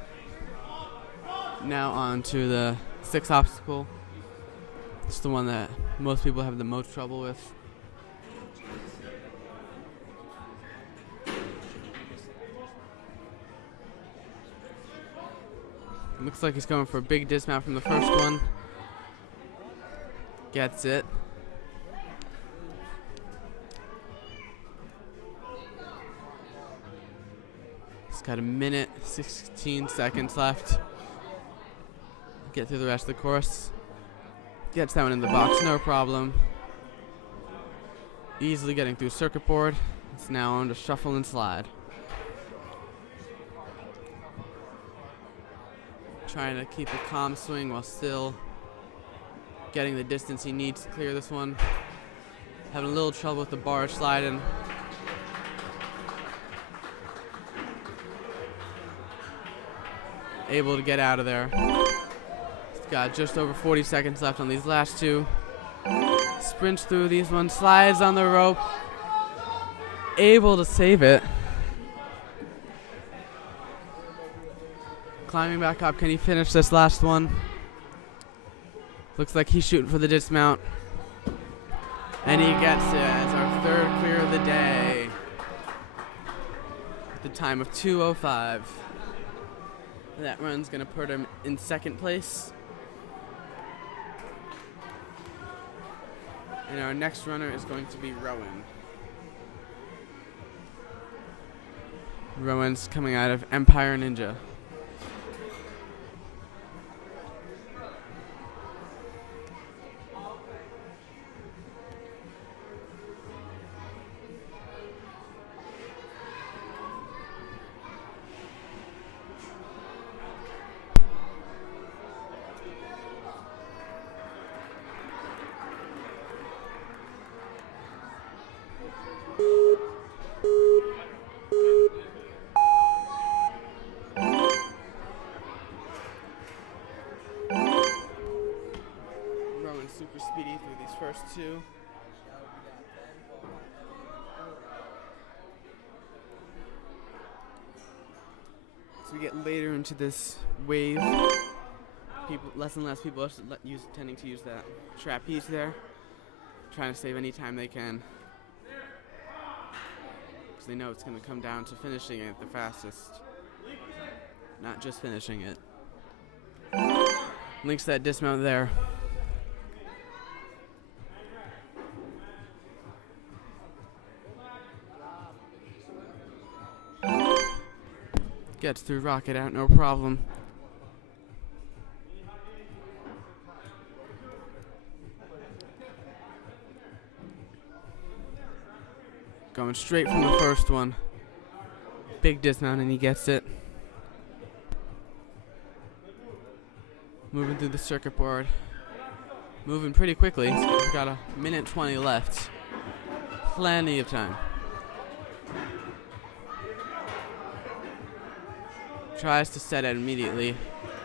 Now on to the sixth obstacle. It's the one that most people have the most trouble with. Looks like he's going for a big dismount from the first one. Gets it. He's got a minute, 16 seconds left. Get through the rest of the course. Gets that one in the box, no problem. Easily getting through circuit board. It's now on to shuffle and slide. Trying to keep a calm swing while still getting the distance he needs to clear this one. Having a little trouble with the bar sliding. Able to get out of there. He's got just over 40 seconds left on these last two. Sprints through these ones, slides on the rope. Able to save it. Climbing back up, can he finish this last one? Looks like he's shooting for the dismount. And he gets it as our third clear of the day. At the time of 2:05. That run's gonna put him in second place. And our next runner is going to be Rowan. Rowan's coming out of Empire Ninja. Super speedy through these first two. As we get later into this wave, less and less people are tending to use that trapeze there, trying to save any time they can, because they know it's going to come down to finishing it the fastest, not just finishing it. Links that dismount there. Gets through rocket out, no problem. Going straight from the first one. Big dismount and he gets it. Moving through the circuit board. Moving pretty quickly. We've got a minute 20 left. Plenty of time. Tries to set it immediately.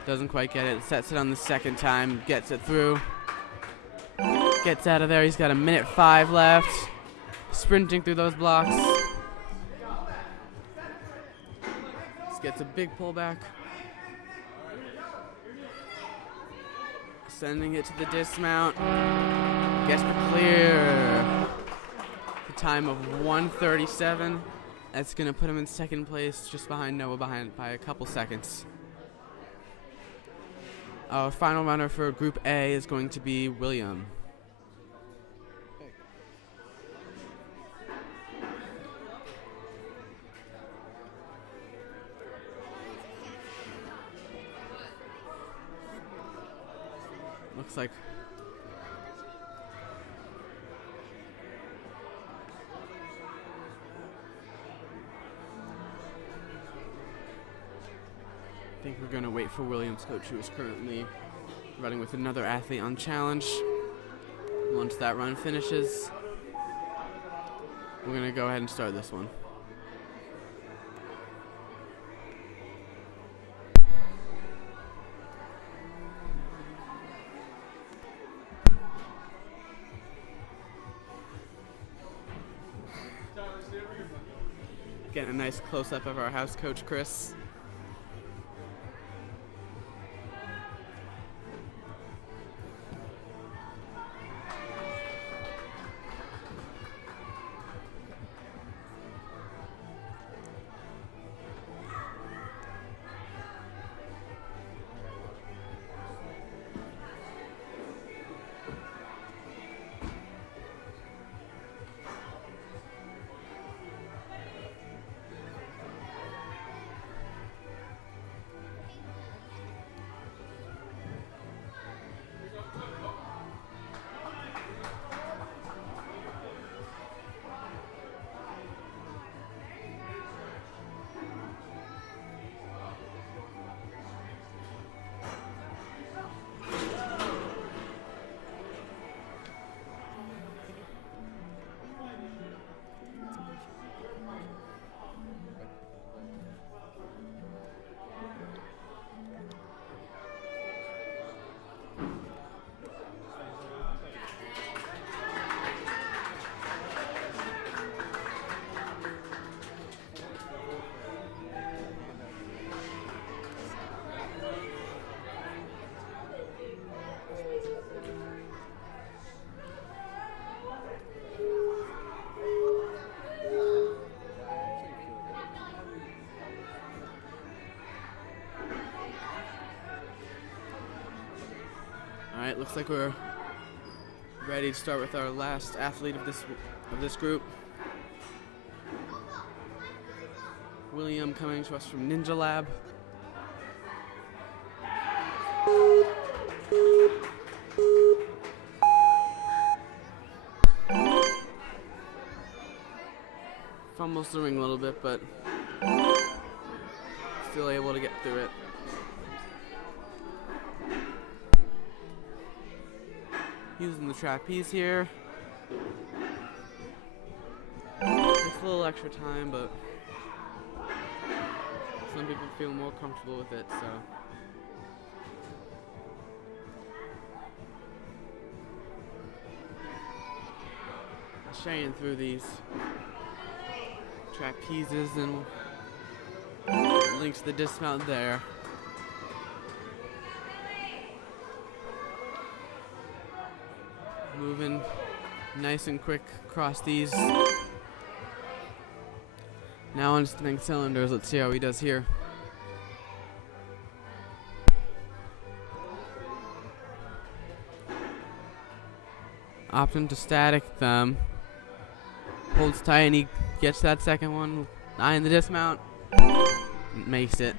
Doesn't quite get it. Sets it on the second time. Gets it through. Gets out of there. He's got 1:05 left. Sprinting through those blocks. Just gets a big pullback. Sending it to the dismount. Gets the clear. The time of 1:37. That's going to put him in second place, just behind Noah, by a couple seconds. Our final runner for Group A is going to be William. Looks like I think we're going to wait for Williams' coach, who is currently running with another athlete on challenge. Once that run finishes, we're going to go ahead and start this one. Getting a nice close-up of our house coach, Chris. Alright, looks like we're ready to start with our last athlete of this group. William coming to us from Ninja Lab. Fumbles the ring a little bit, but still able to get through it. Using the trapeze here. Takes a little extra time, but some people feel more comfortable with it, so. Straying through these trapezes and links the dismount there. Moving nice and quick across these. Now on spinning cylinders. Let's see how he does here. Opting to static thumb. Holds tight and he gets that second one. Eyeing the dismount. Makes it.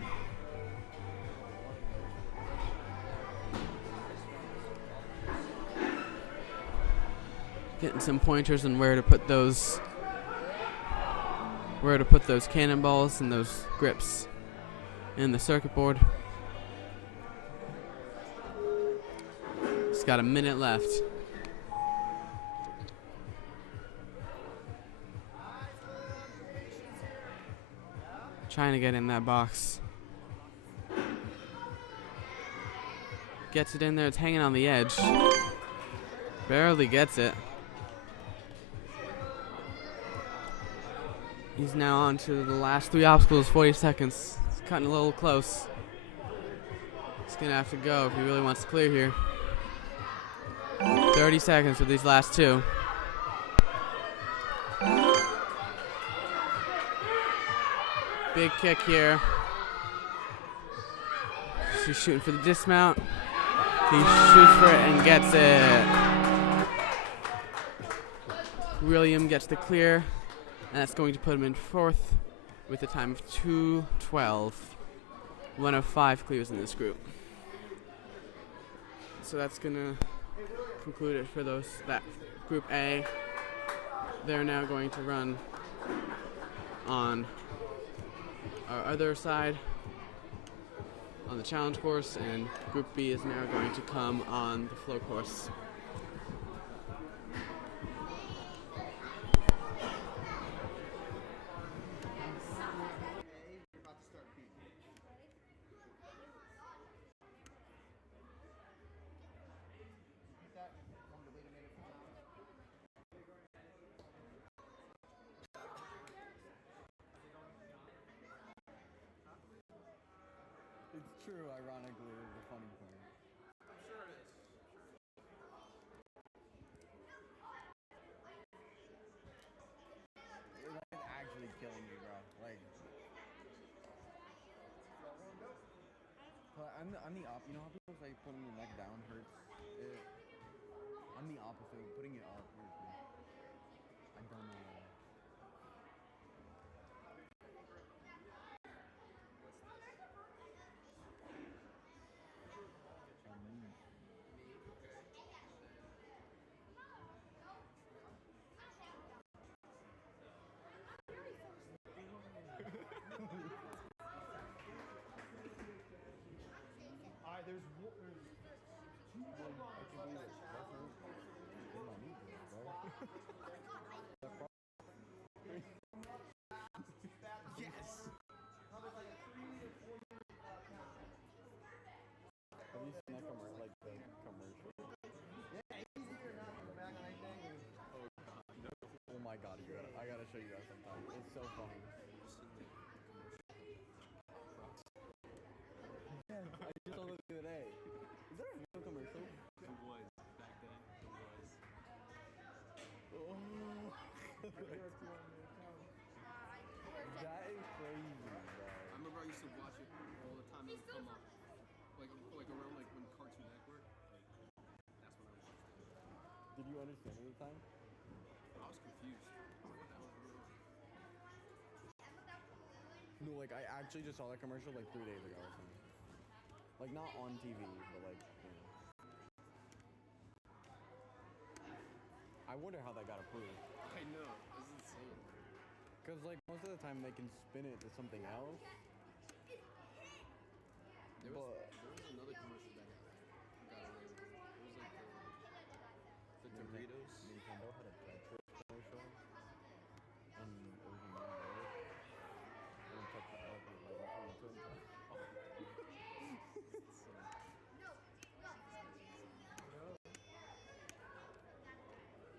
Getting some pointers on where to put those cannonballs and those grips in the circuit board. He's got a minute left. Trying to get in that box. Gets it in there. It's hanging on the edge. Barely gets it. He's now on to the last 3 obstacles, 40 seconds. It's cutting a little close. He's going to have to go if he really wants to clear here. 30 seconds for these last 2. Big kick here. He's shooting for the dismount. He shoots for it and gets it. William gets the clear, and that's going to put him in 4th with a time of 2:12. 1 of 5 clears in this group. So that's gonna conclude it for that group A. They're now going to run on our other side on the challenge course, and group B is now going to come on the flow course. It's true, ironically, is the funny part. I'm sure it is. It's actually killing me, bro. Like, but I'm the op. You know how people say putting your neck down hurts? I'm the opposite. Putting it up hurts me. I don't know why. There's two more Yes! Have you seen that commercial? Like the commercial? Oh my god, I gotta show you that sometime. It's so funny. Yeah, I just saw it the other day. Is that a real commercial? It was back then. It was. Oh. That is crazy, bro. I remember I used to watch it all the time. It would come up, like around like when Cartoon Network. Like that's when I watched it. Did you understand it at the time? I was confused. What the hell is going on? No, like I actually just saw that commercial like 3 days ago or something. Like not on TV, but like, you know. I wonder how that got approved. I know. This is insane. Cause like most of the time they can spin it to something else. There was another commercial that got away with it. It was like the Doritos. Nintendo had a Tetris commercial, and it was in my head. And it kept like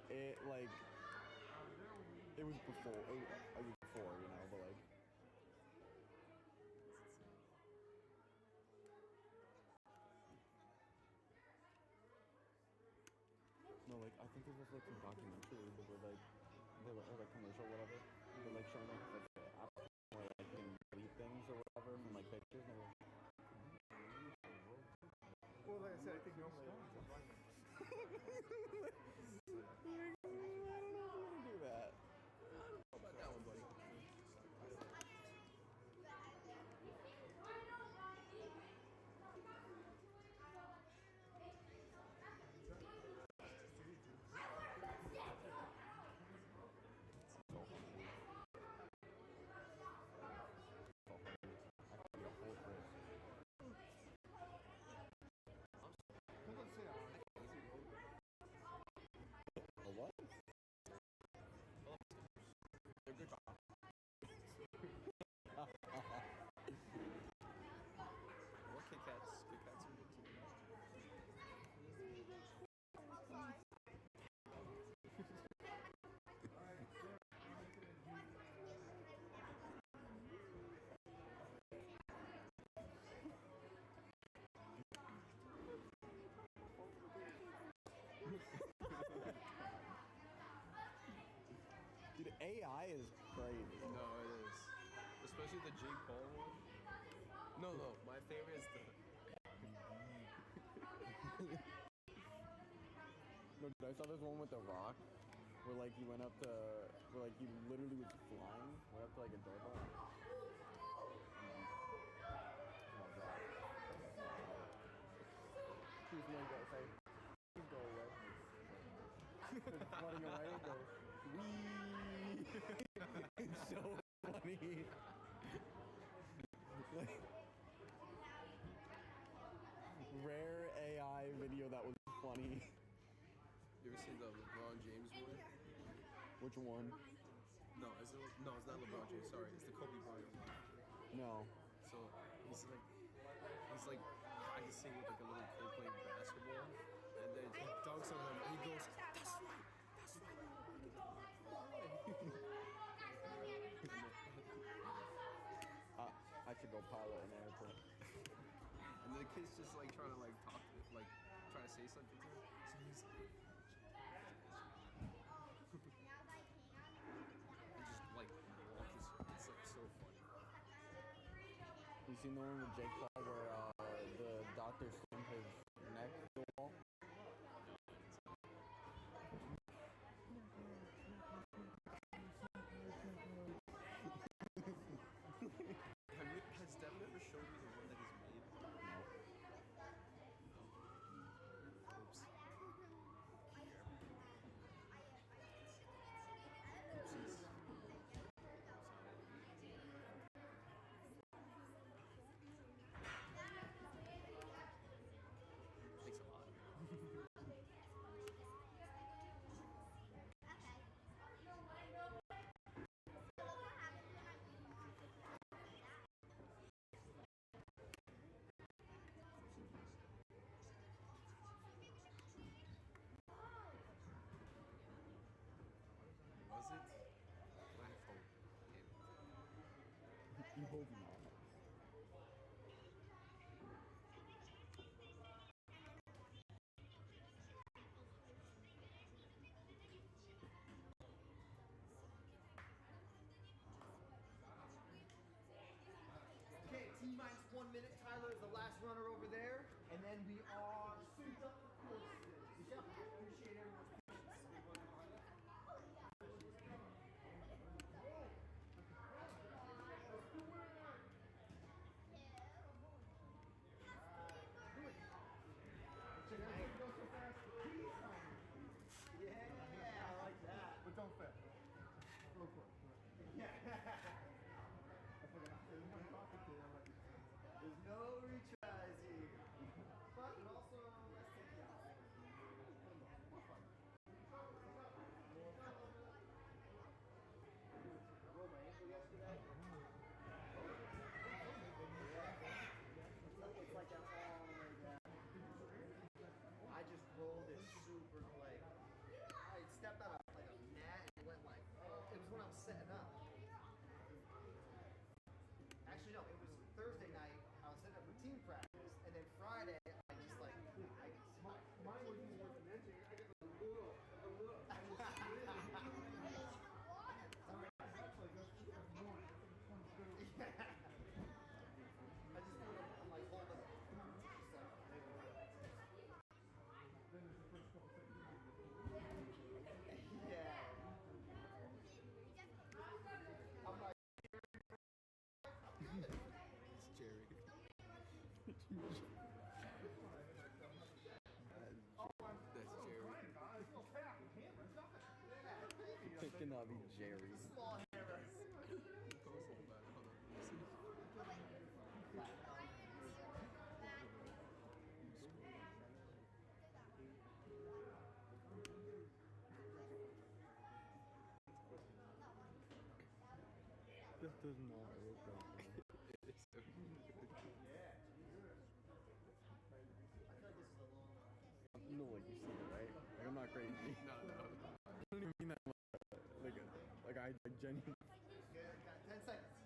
it like it was before you know, but like no, like I think it was like some documentary that were like or like commercial or whatever. They're like showing like the app where like you can delete things or whatever from like pictures and they were Well, like I said, I think normally. do that. How about that one, buddy? AI is crazy. No, it is. Especially the Jake Paul one. No, my favorite is the. No, I saw this one with The Rock, where like he went up to, where like he literally was flying, went up to like a doorbell. He's like, say, please go away. Just floating away, and go, wee. It's so funny. Like, rare AI video that was funny. You ever seen the LeBron James one? Which one? No, it's not LeBron James. Sorry, it's the Kobe Bryant one. No. So he's like practicing with like a little kid playing basketball, and then he dunks on him, and he goes, "That's right, that's right." I should go pilot an airplane. And the kid's just like trying to like talk, like trying to say something to him. So he's like, and just like walks. It's like so funny. You seen the one with Jake Paul where the doctor slammed his neck to the wall? Has Devin ever shown you the one that he's made? No. Oops. Oopsies. Thanks a lot. Was it? I hope. You hope not. Okay, T-minus 1 minute. Tyler is the last runner over there. And then we are synced up for courses. Michelle, appreciate everyone's Yeah, I like that. But don't fail. Real quick. Yeah. I forgot. There's no talking to you. I'm like, There's no retries here. But also, let's take the opposite. I rolled my ankle yesterday. It's like that all the way down. I just rolled it super like I stepped out of like a mat and went like it was when I was setting up. Actually no, it was Thursday night. I was setting up for team practice, and then Friday I just like mine was even worse than that. I got a little. I was actually just more. yeah. I just feel like I'm like holding it. Then there's the first couple seconds. Yeah. I'm like It's Jerry. That's Jerry. It's okay. I can camera. It's not that. It cannot be Jerry. small hammer. Hold on, let me see. This does not look like It is so No, like you see it, right? Like, I'm not crazy. No. I don't even mean that like I genuinely. Good, got 10 seconds.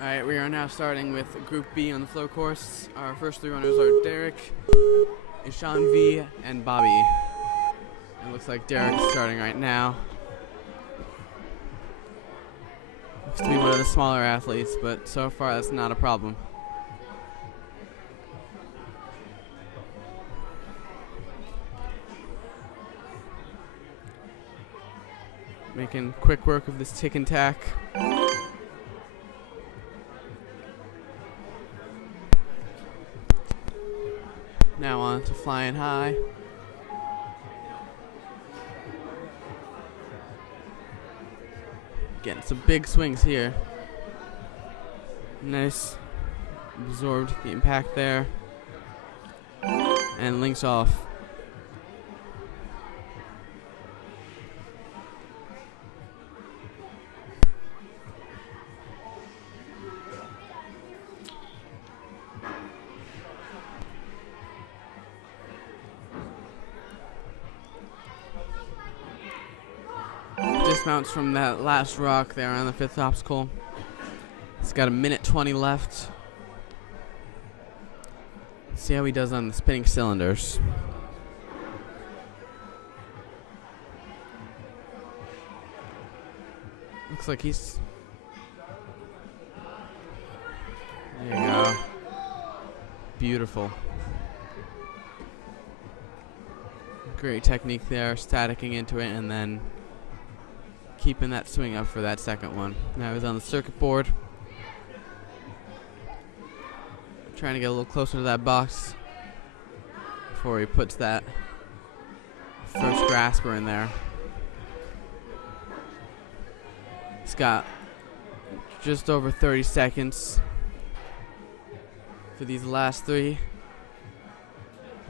All right, we are now starting with Group B on the flow course. Our first 3 runners are Derek, Ishan V, and Bobby. It looks like Derek is starting right now. Looks to be one of the smaller athletes, but so far that's not a problem. Making quick work of this tick and tack. Now on to flying high. Getting some big swings here. Nice. Absorbed the impact there. And links off. Dismounts from that last rock there on the 5th obstacle. It's got a minute 20 left. See how he does on the spinning cylinders. Looks like he's... There you go. Beautiful. Great technique there, staticking into it and then keeping that swing up for that second one. Now he's on the circuit board. Trying to get a little closer to that box before he puts that first grasper in there. He's got just over 30 seconds for these last 3.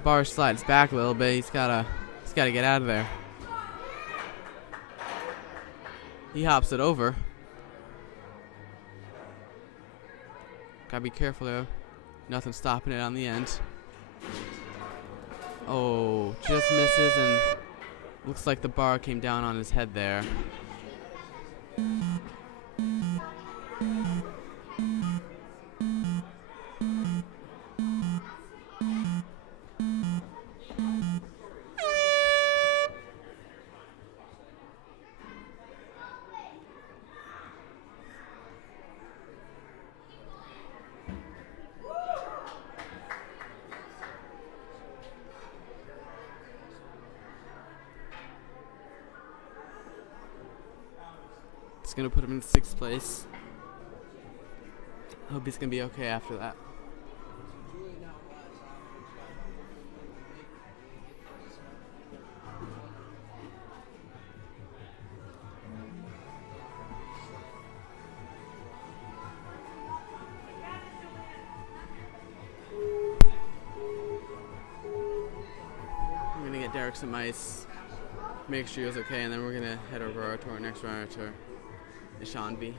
Bar slides back a little bit. He's gotta get out of there. He hops it over. Gotta be careful though. Nothing stopping it on the end. Oh, just misses and looks like the bar came down on his head there. It's gonna put him in 6th place. Hope he's gonna be okay after that. I'm gonna get Derek some ice, make sure he was okay, and then we're gonna head over to our next runner, to Ishan B.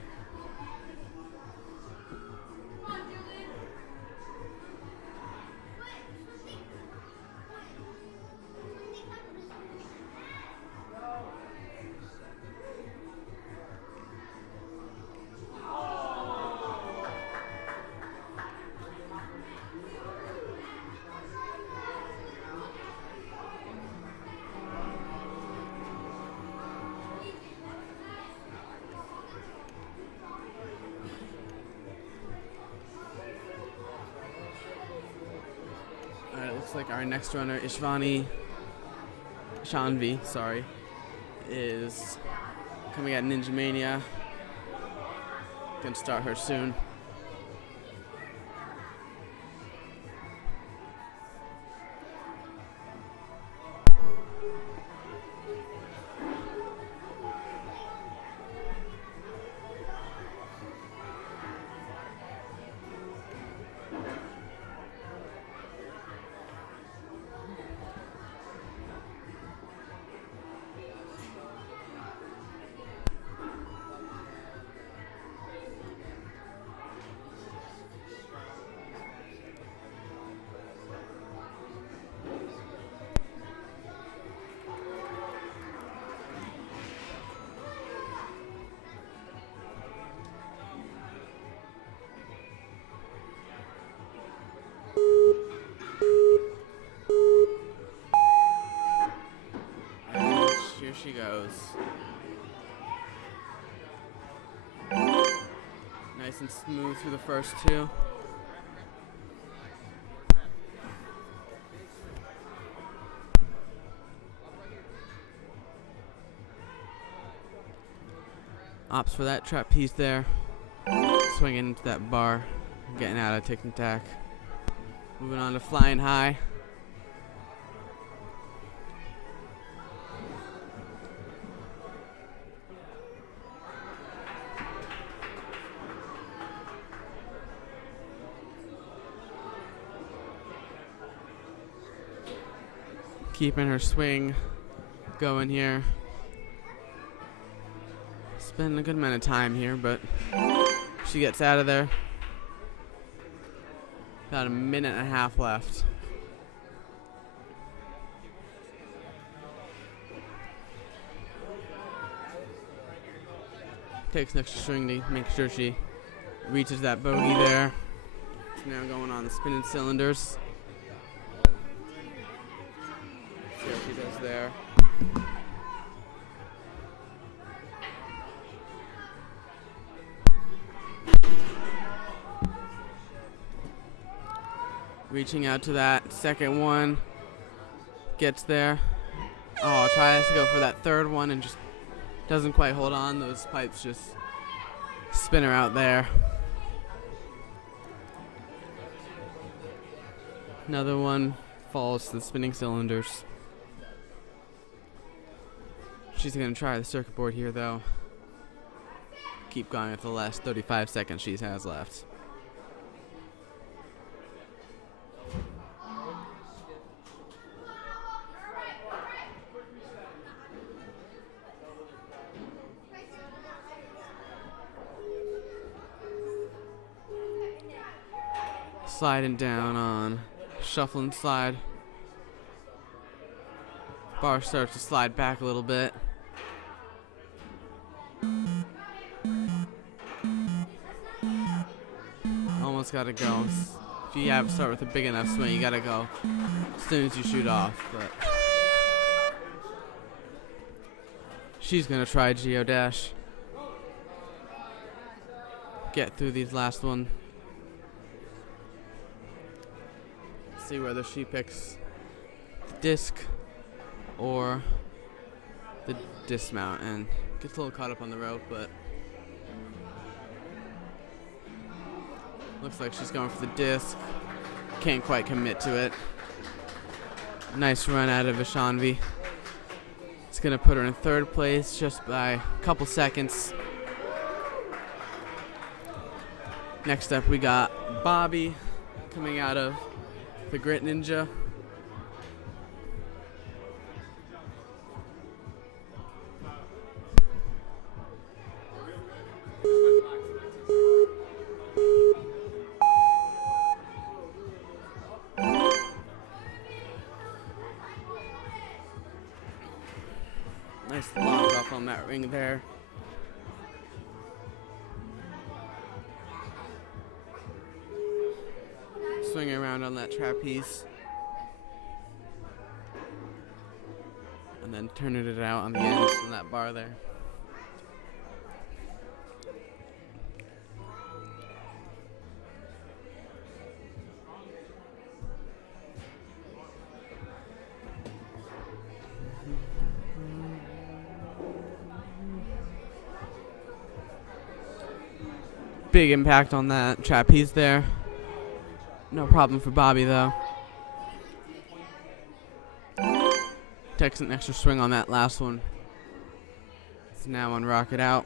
Looks like our next runner, Shanvi, sorry, is coming at Ninja Mania. Gonna start her soon. Nice and smooth through the first two. Opts for that trapeze there. Swinging into that bar. Getting out of tick and tack. Moving on to flying high. Keeping her swing going here. Spending a good amount of time here, but she gets out of there. About a minute and a half left. Takes an extra swing to make sure she reaches that bogey there. She's now going on the spinning cylinders. See what she does there. Reaching out to that second one. Gets there. Oh, tries to go for that third one and just doesn't quite hold on. Those pipes just spin her out there. Another one falls to the spinning cylinders. She's going to try the circuit board here, though. Keep going with the last 35 seconds she has left. Sliding down on shuffle and slide. Bar starts to slide back a little bit. Almost gotta go. If you have to start with a big enough swing, you gotta go as soon as you shoot off. But she's gonna try geodash. Get through these last one. See whether she picks the disc or the dismount, and gets a little caught up on the rope, but looks like she's going for the disc. Can't quite commit to it. Nice run out of Vishanvi. It's gonna put her in third place just by a couple seconds. Next up we got Bobby coming out of the Grit Ninja. Nice lock off on that ring there. Swinging around on that trapeze. And then turning it out on the ends on that bar there. Big impact on that trapeze there. No problem for Bobby, though. Takes an extra swing on that last one. It's now on Rocket Out.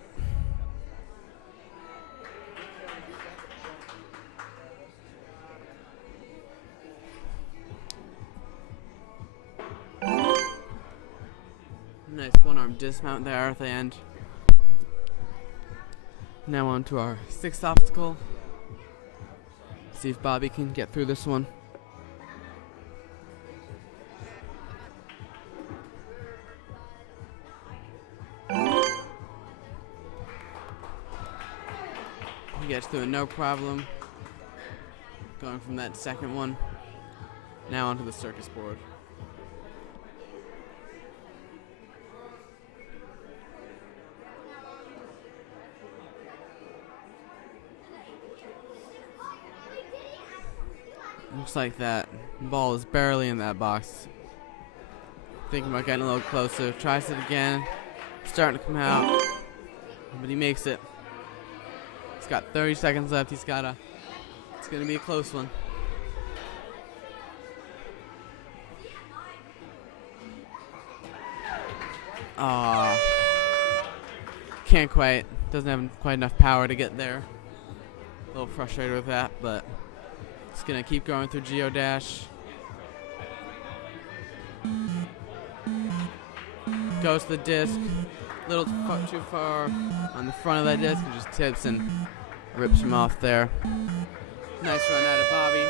Nice one-arm dismount there at the end. Now on to our sixth obstacle. See if Bobby can get through this one. He gets through it no problem. Going from that second one. Now onto the circus board. Looks like that ball is barely in that box. Thinking about getting a little closer. Tries it again. Starting to come out. But he makes it. He's got 30 seconds left. It's going to be a close one. Aw. Can't quite. Doesn't have quite enough power to get there. A little frustrated with that, but it's going to keep going through Geodash. Goes to the disc. A little too far on the front of that disc. It just tips and rips him off there. Nice run out of Bobby.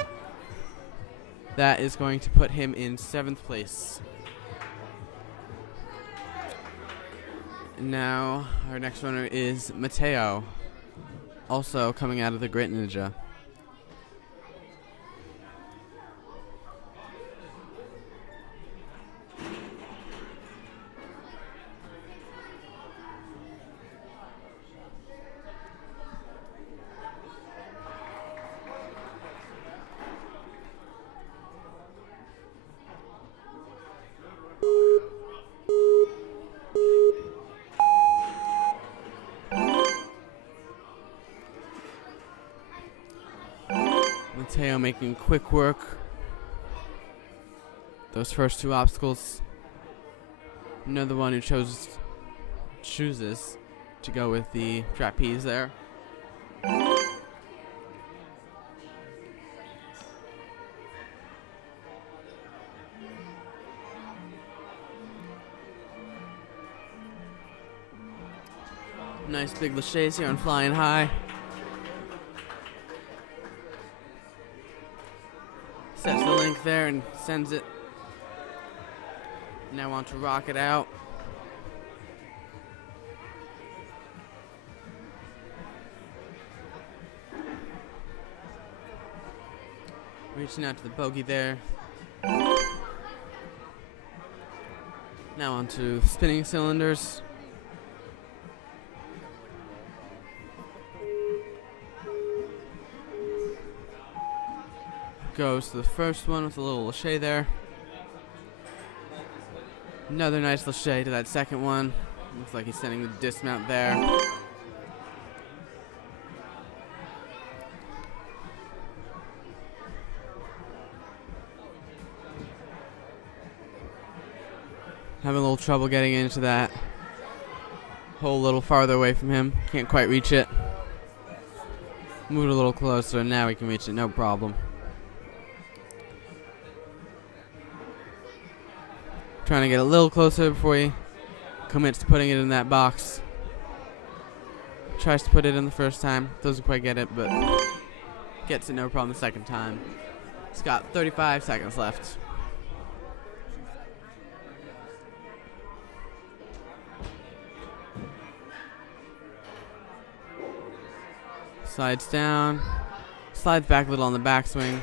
That is going to put him in 7th place. Now, our next runner is Mateo, also coming out of the Grit Ninja. Mateo making quick work. Those first 2 obstacles. Another one who chooses to go with the trapeze there. Nice big laches here on Flying High. Sets the link there and sends it. Now on to Rocket Out. Reaching out to the bogey there. Now on to spinning cylinders. Goes to the first one with a little lache there. Another nice lache to that second one. Looks like he's sending the dismount there. Having a little trouble getting into that hole a little farther away from him. Can't quite reach it. Moved a little closer, now we can reach it, no problem. Trying to get a little closer before he commits to putting it in that box. Tries to put it in the first time, doesn't quite get it, but gets it no problem the second time. He's got 35 seconds left. Slides down, slides back a little on the backswing.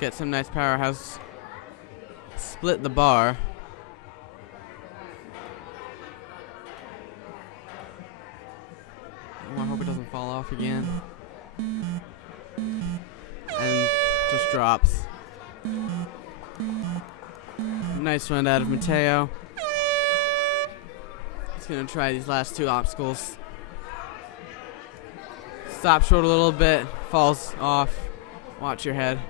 Get some nice powerhouse. Split the bar. Oh, I hope it doesn't fall off again. And just drops. Nice run out of Mateo. He's gonna try these last 2 obstacles. Stop short a little bit, falls off. Watch your head.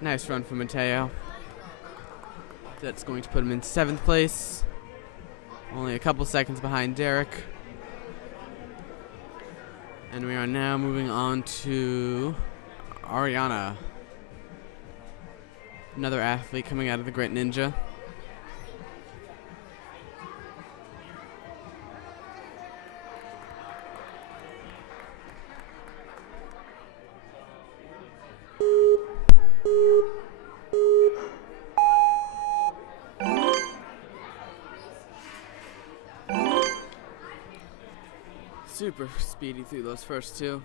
Nice run from Mateo. That's going to put him in 7th place. Only a couple seconds behind Derek. And we are now moving on to Ariana. Another athlete coming out of the Grit Ninja. Super speedy through those first 2.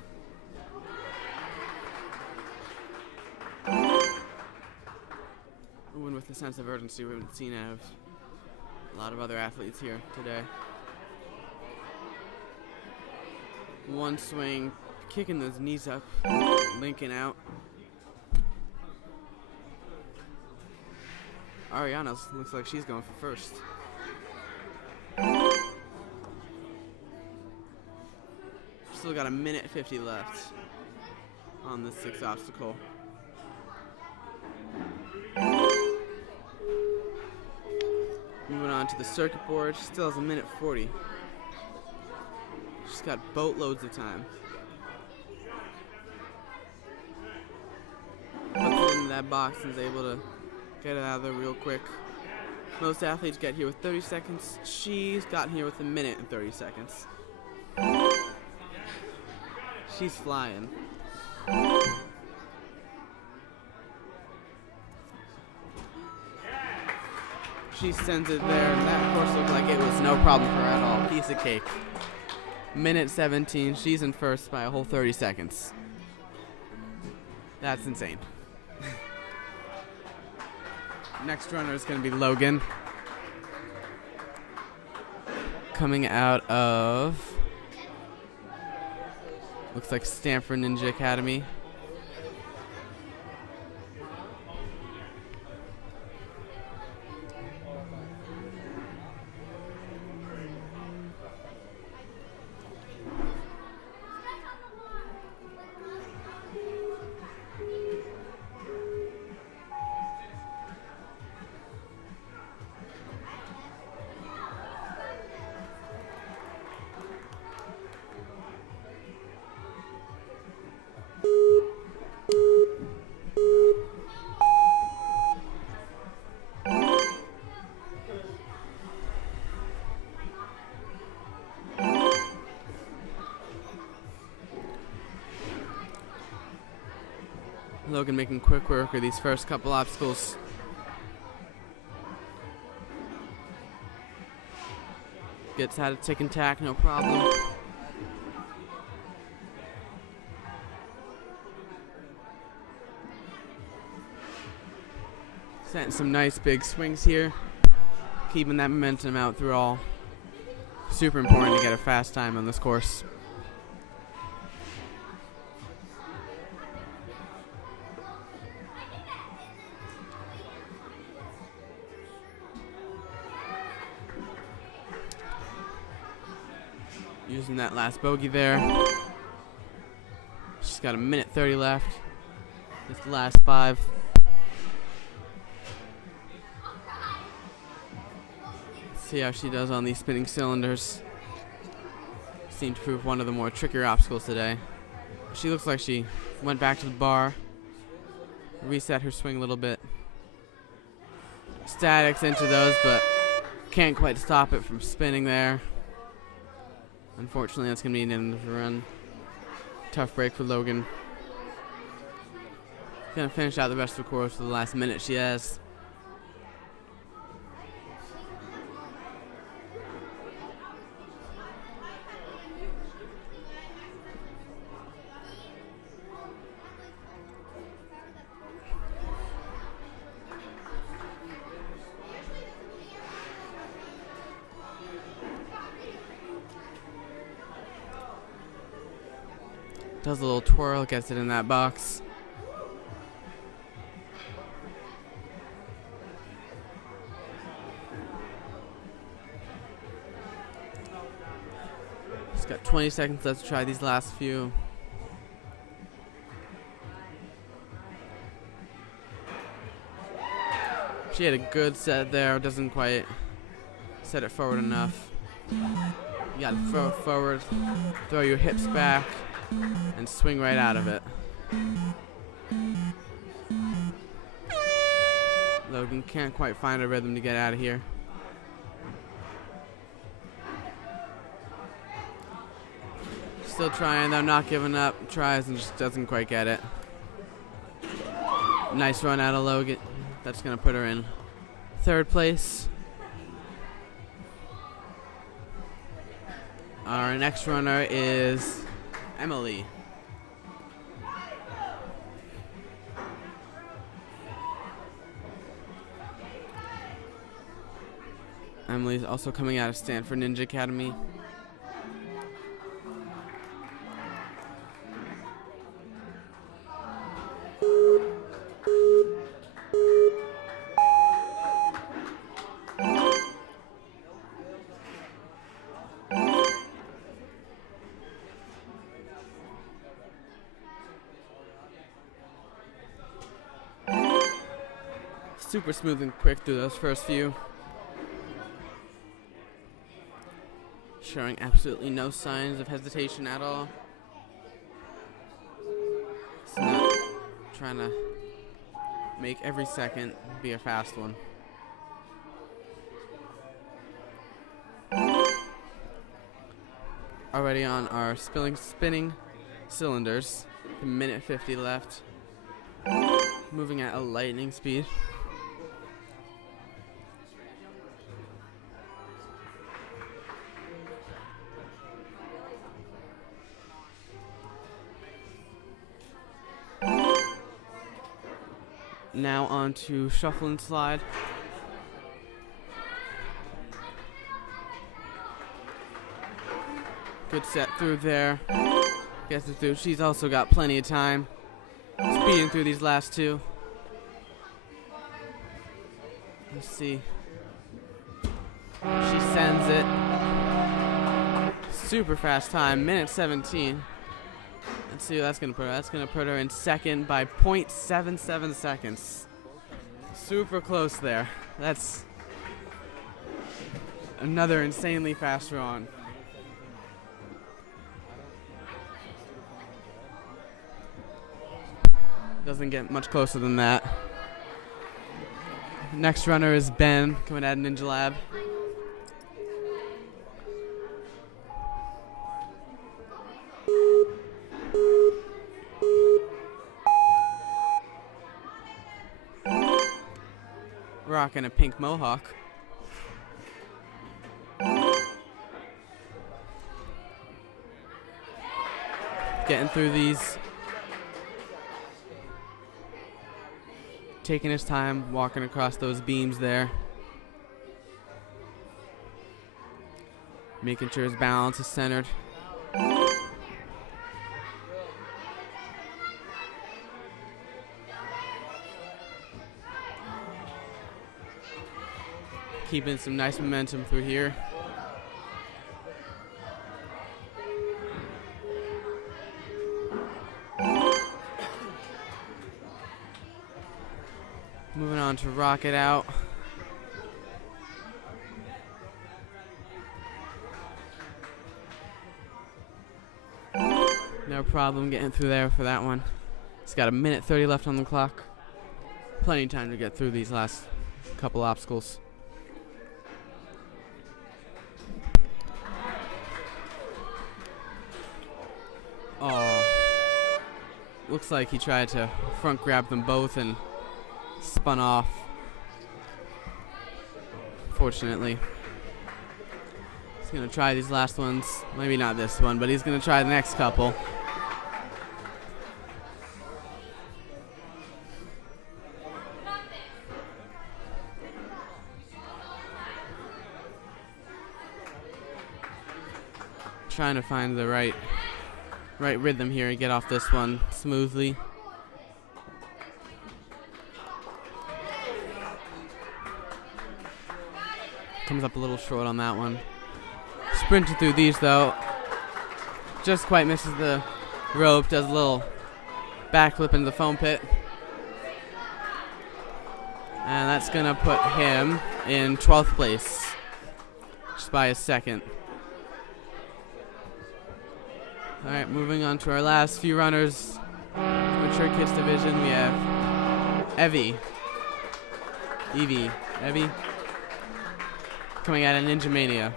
Moving with a sense of urgency we haven't seen out of a lot of other athletes here today. One swing, Kicking those knees up, linking out. Ariana looks like she's going for first. Still got a minute 50 left on the 6th obstacle. Moving on to the circuit board, she still has a minute 40. She's got boatloads of time. Puts it in that box and is able to get it out of there real quick. Most athletes get here with 30 seconds. She's gotten here with a minute and 30 seconds. She's flying. She sends it there, and that of course looked like it was no problem for her at all. Piece of cake. Minute 17, she's in first by a whole 30 seconds. That's insane. Next runner is going to be Logan. Coming out of, looks like Stanford Ninja Academy. Logan making quick work of these first couple obstacles. Gets out of tick and tack, no problem. Setting some nice big swings here. Keeping that momentum out through all. Super important to get a fast time on this course. Using that last bogey there. She's got a minute 30 left. Just the last 5. Let's see how she does on these spinning cylinders. Seemed to prove one of the more trickier obstacles today. She looks like she went back to the bar, reset her swing a little bit. Statics into those, but can't quite stop it from spinning there. Unfortunately, that's going to be an end of the run. Tough break for Logan. Going to finish out the rest of the course for the last minute she has. Does a little twirl, gets it in that box. She's got 20 seconds left to try these last few. She had a good set there, doesn't quite set it forward enough. You gotta throw it forward, throw your hips back, and swing right out of it. Logan can't quite find a rhythm to get out of here. Still trying though, not giving up. Tries and just doesn't quite get it. Nice run out of Logan. That's gonna put her in 3rd place. Our next runner is Emily. Emily's also coming out of Stanford Ninja Academy. super smooth and quick through those first few. Showing absolutely no signs of hesitation at all. It's not trying to make every second be a fast one. Already on our spinning cylinders. A minute 50 left. Moving at a lightning speed. Now on to shuffle and slide. Good set through there. Gets it through. She's also got plenty of time. Speeding through these last two. Let's see. She sends it. Super fast time. Minute 17. Let's see what that's going to put her. That's going to put her in second by 0.77 seconds. Super close there. That's another insanely fast run. Doesn't get much closer than that. Next runner is Ben coming out of Ninja Lab. Rocking a pink mohawk. Getting through these. Taking his time, walking across those beams there. Making sure his balance is centered. Keeping some nice momentum through here. Moving on to rocket out. No problem getting through there for that one. It's got a minute 30 left on the clock. Plenty of time to get through these last couple obstacles. Oh. Looks like he tried to front grab them both and spun off. Fortunately. He's gonna try these last ones. Maybe not this one, but he's gonna try the next couple. Trying to find the right rhythm here and get off this one smoothly. Comes up a little short on that one. Sprinting through these though. Just quite misses the rope. Does a little backflip into the foam pit. And that's gonna put him in 12th place. Just by a second. Alright, moving on to our last few runners. Mature Kids Division, we have Evie. Coming out of Ninja Mania.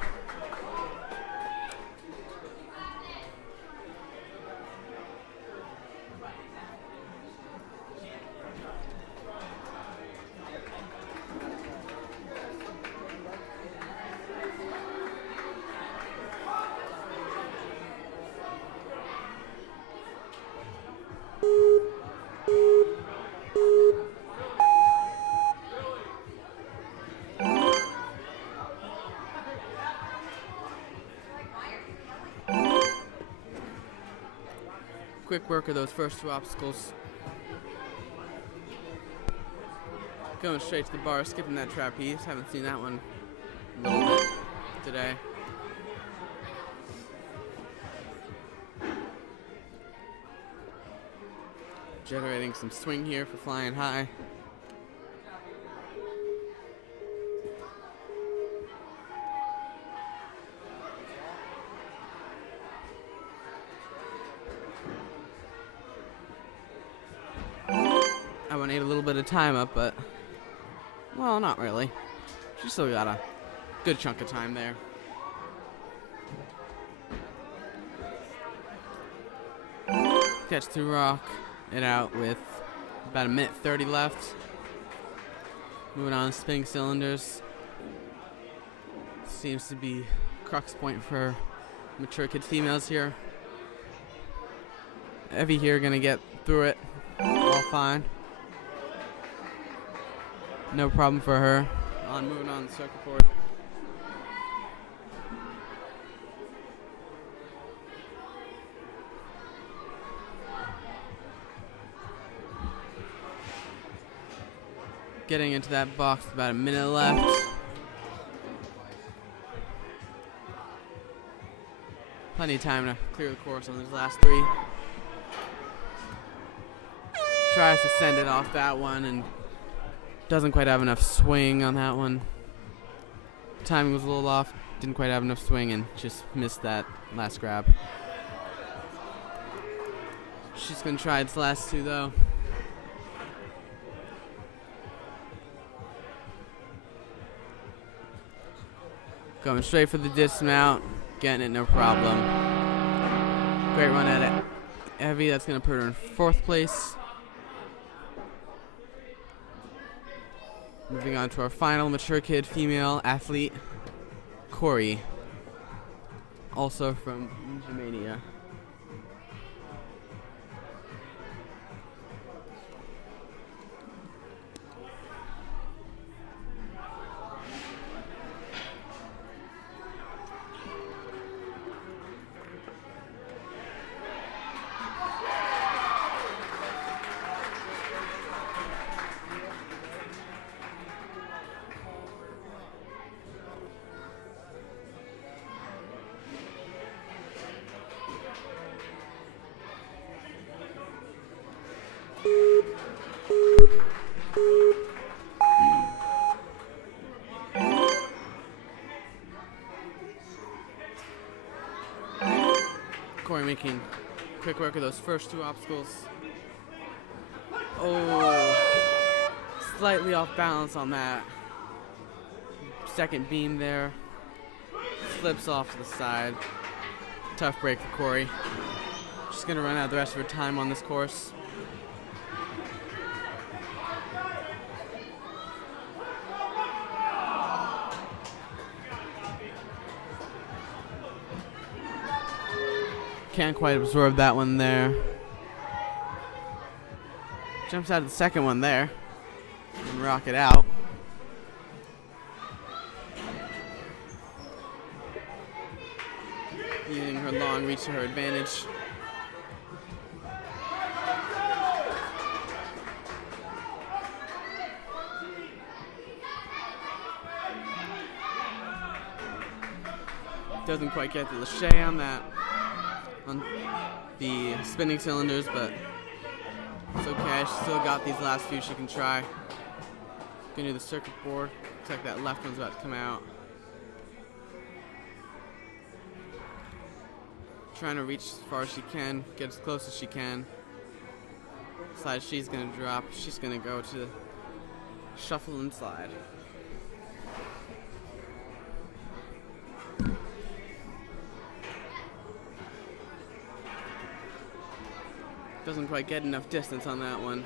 Quick work of those first two obstacles. Going straight to the bar, skipping that trapeze. Haven't seen that one a little bit today. Generating some swing here for flying high. one ate a little bit of time up, but, well, not really. She still got a good chunk of time there. Gets to rock it out with about 1:30 left. Moving on, spinning cylinders. Seems to be crux point for mature kid females here. Evie here gonna get through it all fine. No problem for her. Moving on the circuit board. Getting into that box with about 1 minute left. Plenty of time to clear the course on these last 3. Tries to send it off that one and doesn't quite have enough swing on that one. Timing was a little off. Didn't quite have enough swing and just missed that last grab. She's gonna try its last 2 though. Going straight for the dismount, getting it no problem. Great run at it. Evie, that's gonna put her in 4th place. Moving on to our final mature kid female athlete, Corey, also from Mania. Corey making quick work of those first 2 obstacles. Oh, slightly off balance on that. Second beam there. Slips off to the side. Tough break for Corey. She's gonna run out the rest of her time on this course. Can't quite absorb that one there. Jumps out of the second one there. And rock it out. Using her long reach to her advantage. Doesn't quite get the lâché on that. On the spinning cylinders, but it's okay. She's still got these last few she can try. Gonna do the circuit board. Looks like that left one's about to come out. Trying to reach as far as she can, get as close as she can. Slide she's gonna drop. She's gonna go to shuffle and slide. Doesn't quite get enough distance on that one.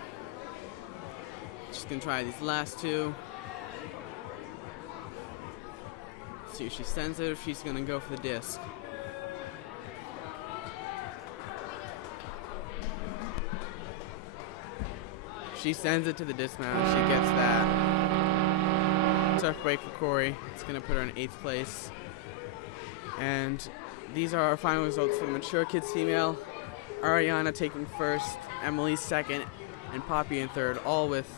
She's gonna try these last 2. See if she sends it or if she's gonna go for the disc. She sends it to the dismount. She gets that. Tough break for Corey. It's gonna put her in 8th place. And these are our final results for the mature kids female. Ariana taking 1st, Emily 2nd, and Poppy in 3rd, all with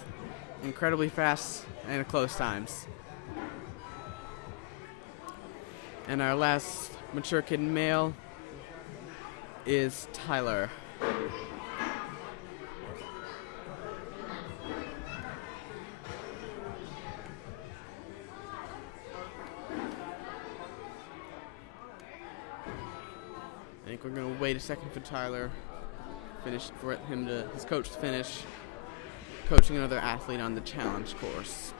incredibly fast and close times. And our last mature kid male is Tyler. I think we're gonna wait a second for Tyler. Finish for his coach to finish. coaching another athlete on the challenge course.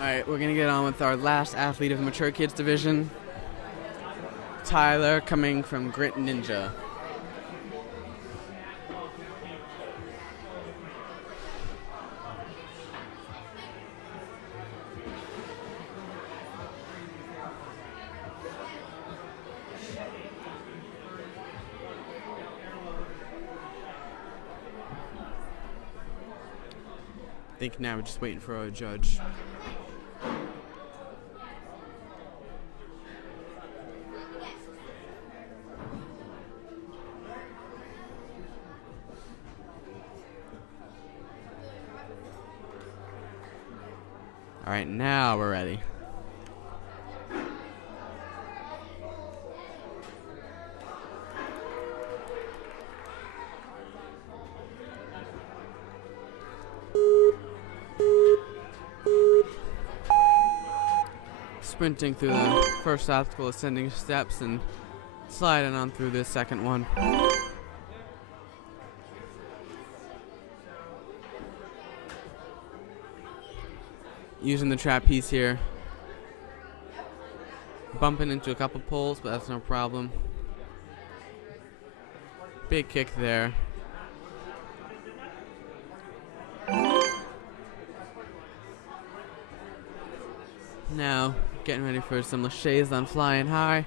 Alright, we're gonna get on with our last athlete of the Mature Kids division. Tyler, coming from Grit Ninja. I think now we're just waiting for our judge. All right, now we're ready. Sprinting through the first obstacle, ascending steps, and sliding on through this second one. Using the trapeze here. Bumping into a couple poles, but that's no problem. Big kick there. Now, getting ready for some laches on flying high.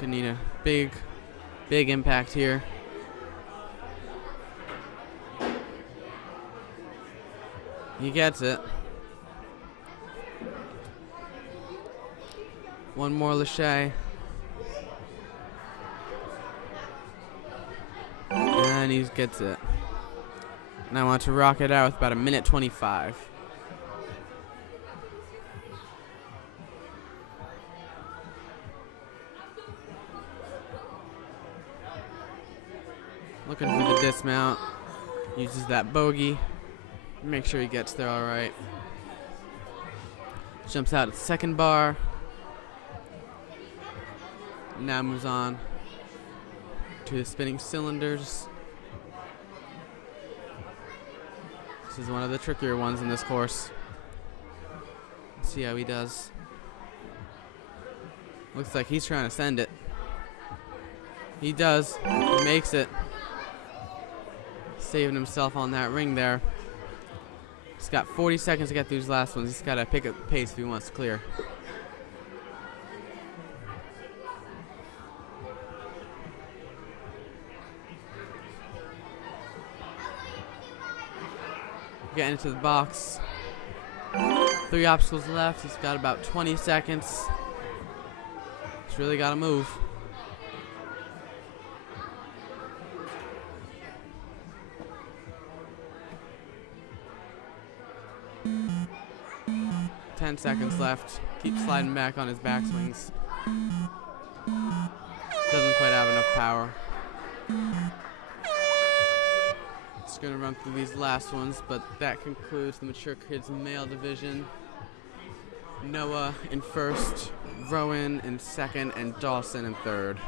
Gonna need a big impact here. He gets it. One more lache. And he gets it. And I want to rock it out with about 1:25. Looking for the dismount. Uses that bogey. Make sure he gets there all right. Jumps out at the second bar. Now moves on to the spinning cylinders. This is one of the trickier ones in this course. Let's see how he does. Looks like he's trying to send it. He does. He makes it. Saving himself on that ring there. He's got 40 seconds to get through his last ones. He's got to pick up the pace if he wants to clear. Getting into the box. 3 obstacles left. He's got about 20 seconds. He's really got to move. Ten seconds left. Keeps sliding back on his backswings. Doesn't quite have enough power. Just gonna run through these last ones, but that concludes the Mature Kids male division. Noah in first, Rowan in second, and Dawson in third.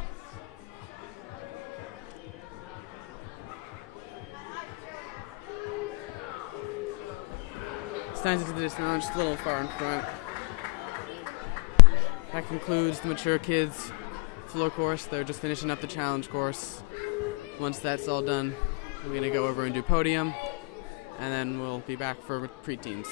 Steins into this now, just a little far in front. That concludes the Mature Kids floor course. They're just finishing up the challenge course. Once that's all done, we're gonna go over and do podium, and then we'll be back for preteens.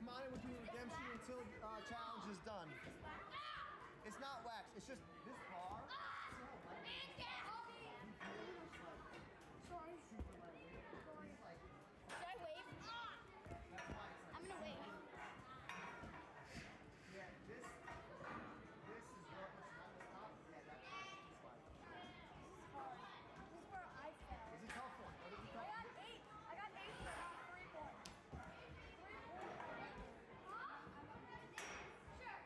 Come on in with your redemption until challenge is done. It's not wax. It's just this bar. Should I wave? I'm gonna wave. Yeah, this is what was not the stop. Yeah, that's fine. This is where I fell. This is a tough one. What is it I tough? got 8. I got 8 for 3 points. 3 points. Huh? Sure.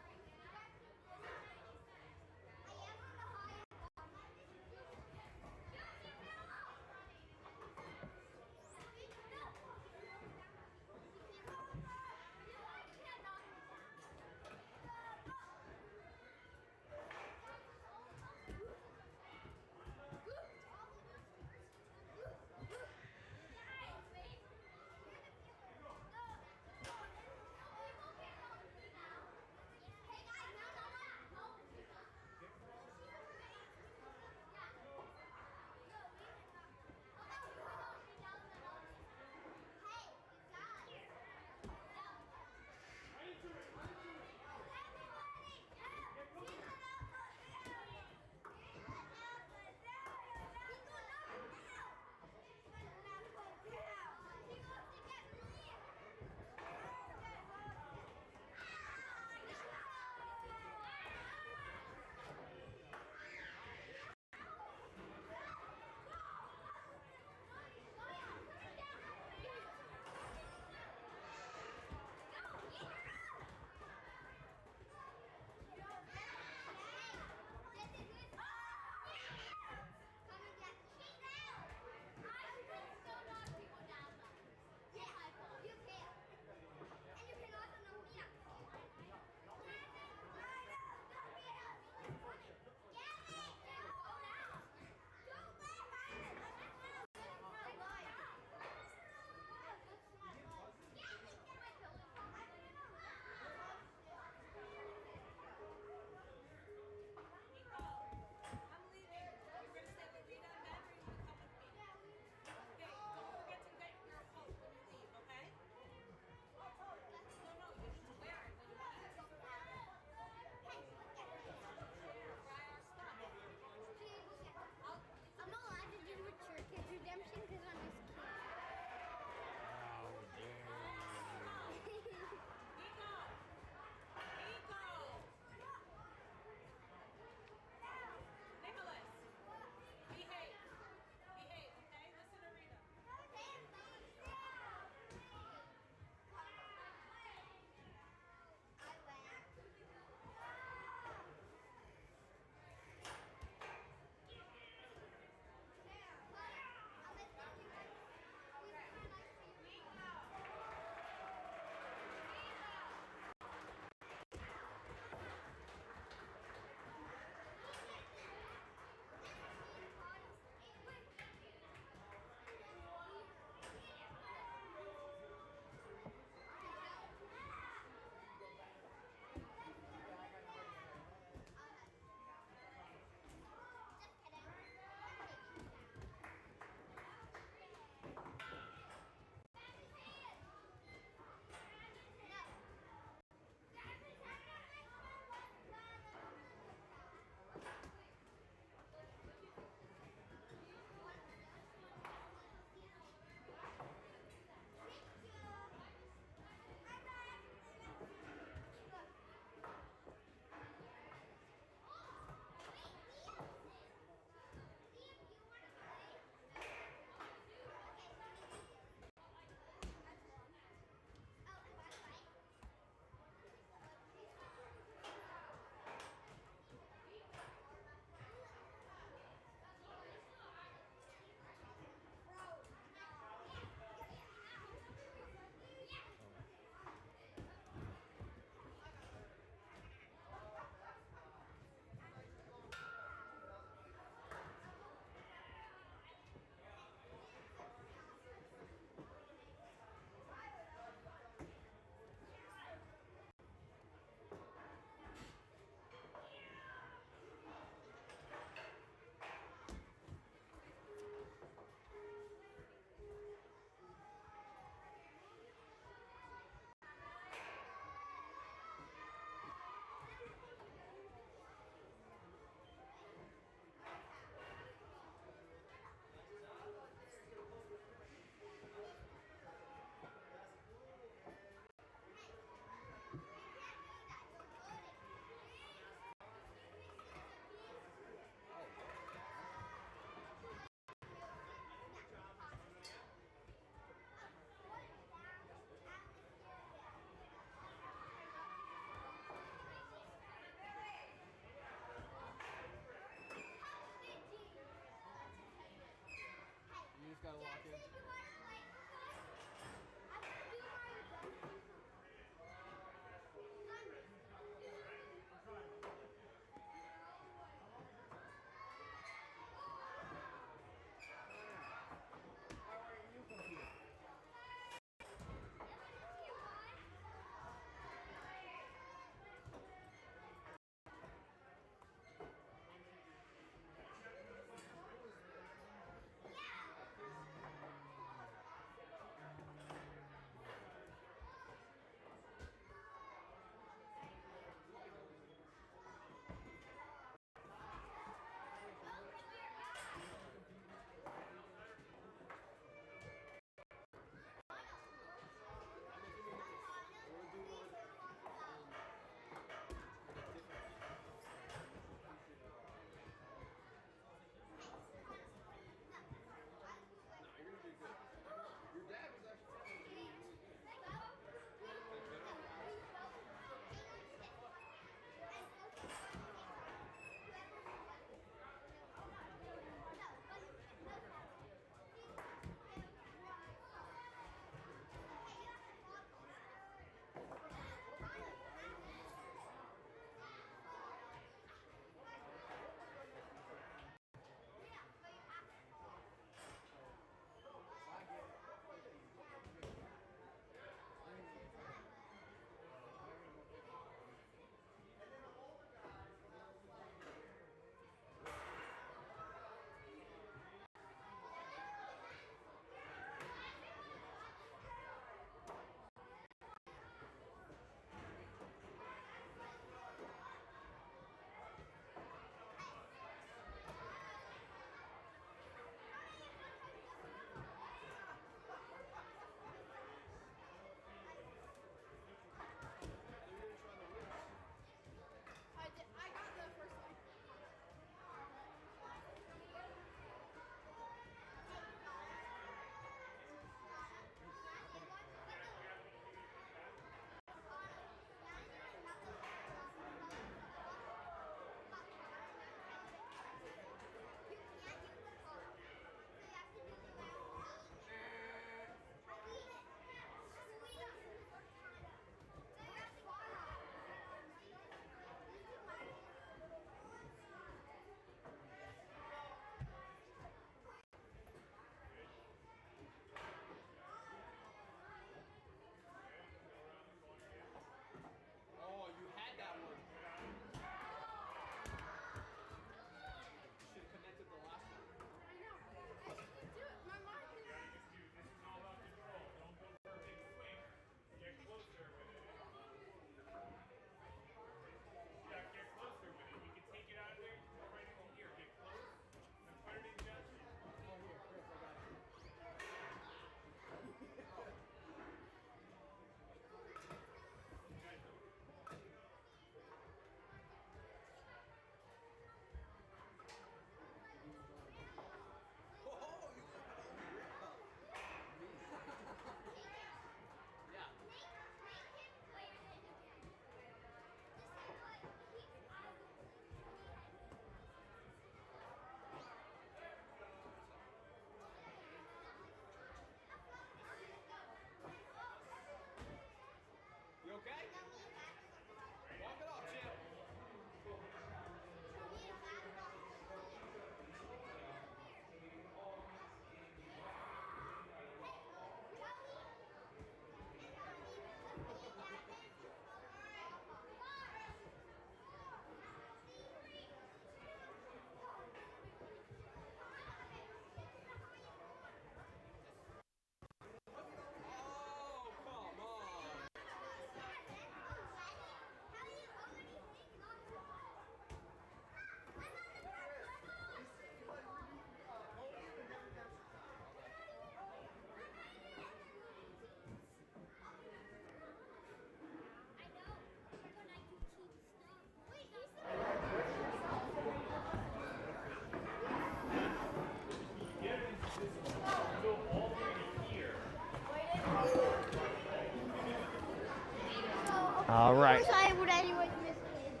All right. Wish I would anyone miss kids.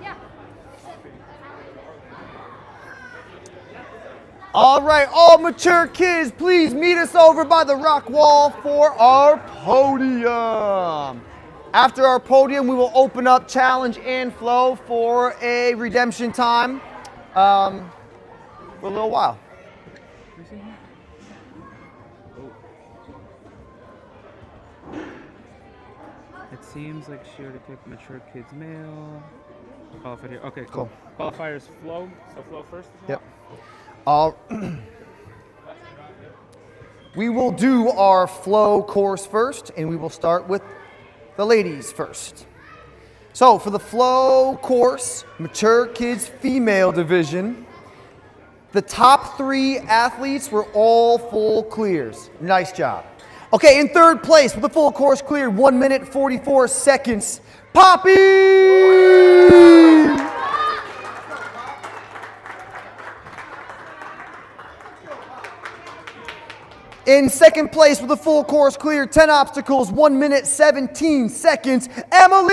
Yeah. All right, all mature kids, please meet us over by the rock wall for our podium. After our podium, we will open up challenge and flow for a redemption time for a little while. It seems like she already picked mature kids male. Qualified here. Okay, cool. Qualifiers flow. So flow first. Yep. We will do our flow course first, and we will start with the ladies first. So for the flow course, mature kids female division, the top 3 athletes were all full clears. Nice job. Okay, in third place with the full course cleared, 1 minute 44 seconds, Poppy! In second place with the full course clear, 10 obstacles, 1 minute 17 seconds, Emily!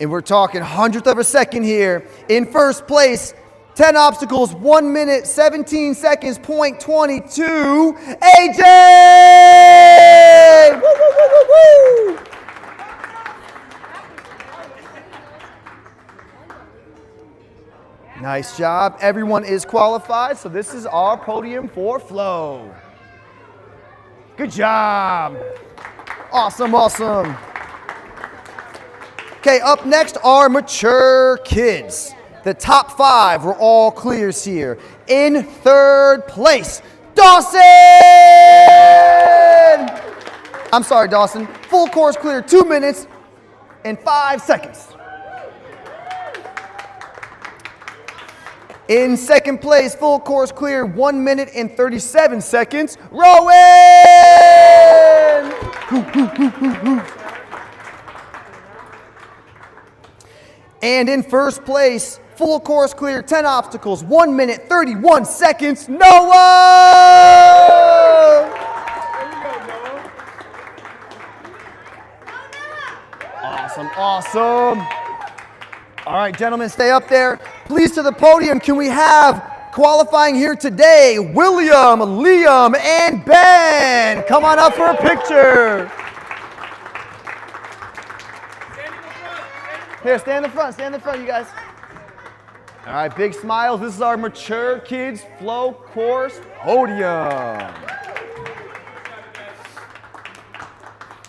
And we're talking 100th of a second here. In first place, 10 obstacles, 1 minute 17 seconds, .22, AJ! Woo, woo, woo, woo, woo! Nice job. Everyone is qualified, so this is our podium for flow. Good job. Awesome, awesome. Okay, up next are mature kids. The top 5 were all clears here. In third place, Dawson! I'm sorry, Dawson. Full course clear, 2 minutes and 5 seconds. In second place, full course clear, 1 minute and 37 seconds, Rowan! And in first place, full course clear, 10 obstacles, 1 minute 31 seconds, Noah! Awesome, awesome. All right, gentlemen, stay up there. Please to the podium, can we have qualifying here today, William, Liam, and Ben. Come on up for a picture. Here, stand in the front, you guys. All right, big smiles. This is our mature kids flow course podium.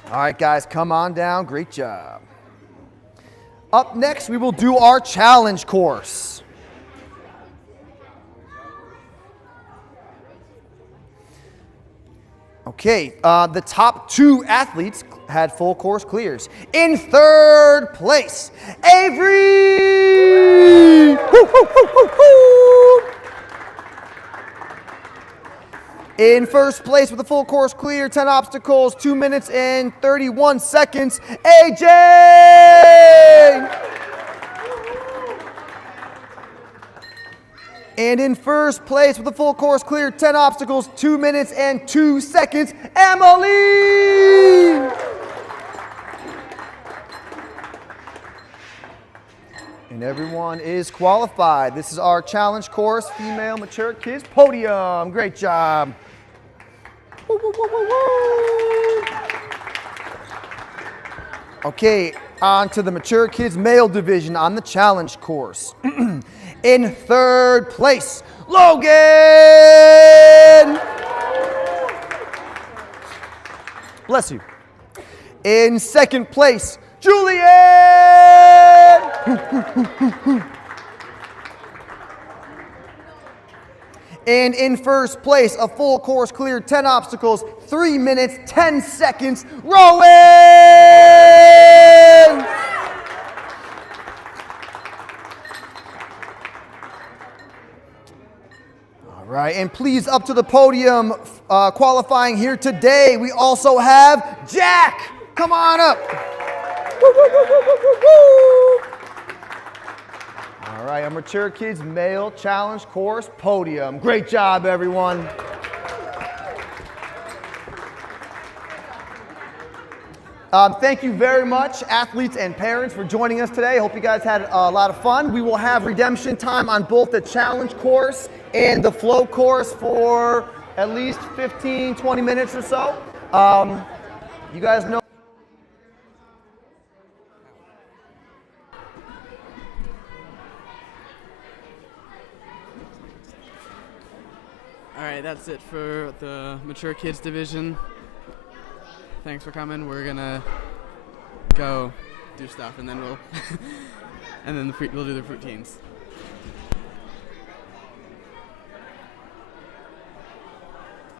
All right, guys, come on down. Great job. Up next, we will do our challenge course. Okay, the top 2 athletes had full course clears. In third place, Avery! Woo, woo, woo, woo, woo. In first place with a full course clear, 10 obstacles, 2 minutes and 31 seconds, AJ! And in first place with a full course clear, 10 obstacles, 2 minutes and 2 seconds, Emily! And everyone is qualified. This is our challenge course, female mature kids podium. Great job. Woo, woo, woo, woo, woo. Okay, on to the mature kids male division on the challenge course. In third place, Logan! Bless you. In second place, Julian! And in first place, a full course clear, 10 obstacles, 3 minutes, 10 seconds, Rowan! All right, and please up to the podium, qualifying here today, we also have Jack! Come on up. Woo, woo, woo, woo, woo, woo. All right, our Mature Kids Male Challenge Course podium. Great job, everyone. Thank you very much, athletes and parents, for joining us today. Hope you guys had a lot of fun. We will have redemption time on both the challenge course and the flow course for at least 15, 20 minutes or so. You guys know. All right, that's it for the Mature Kids division. Thanks for coming. We're gonna go do stuff, and then we'll we'll do the fruit teams.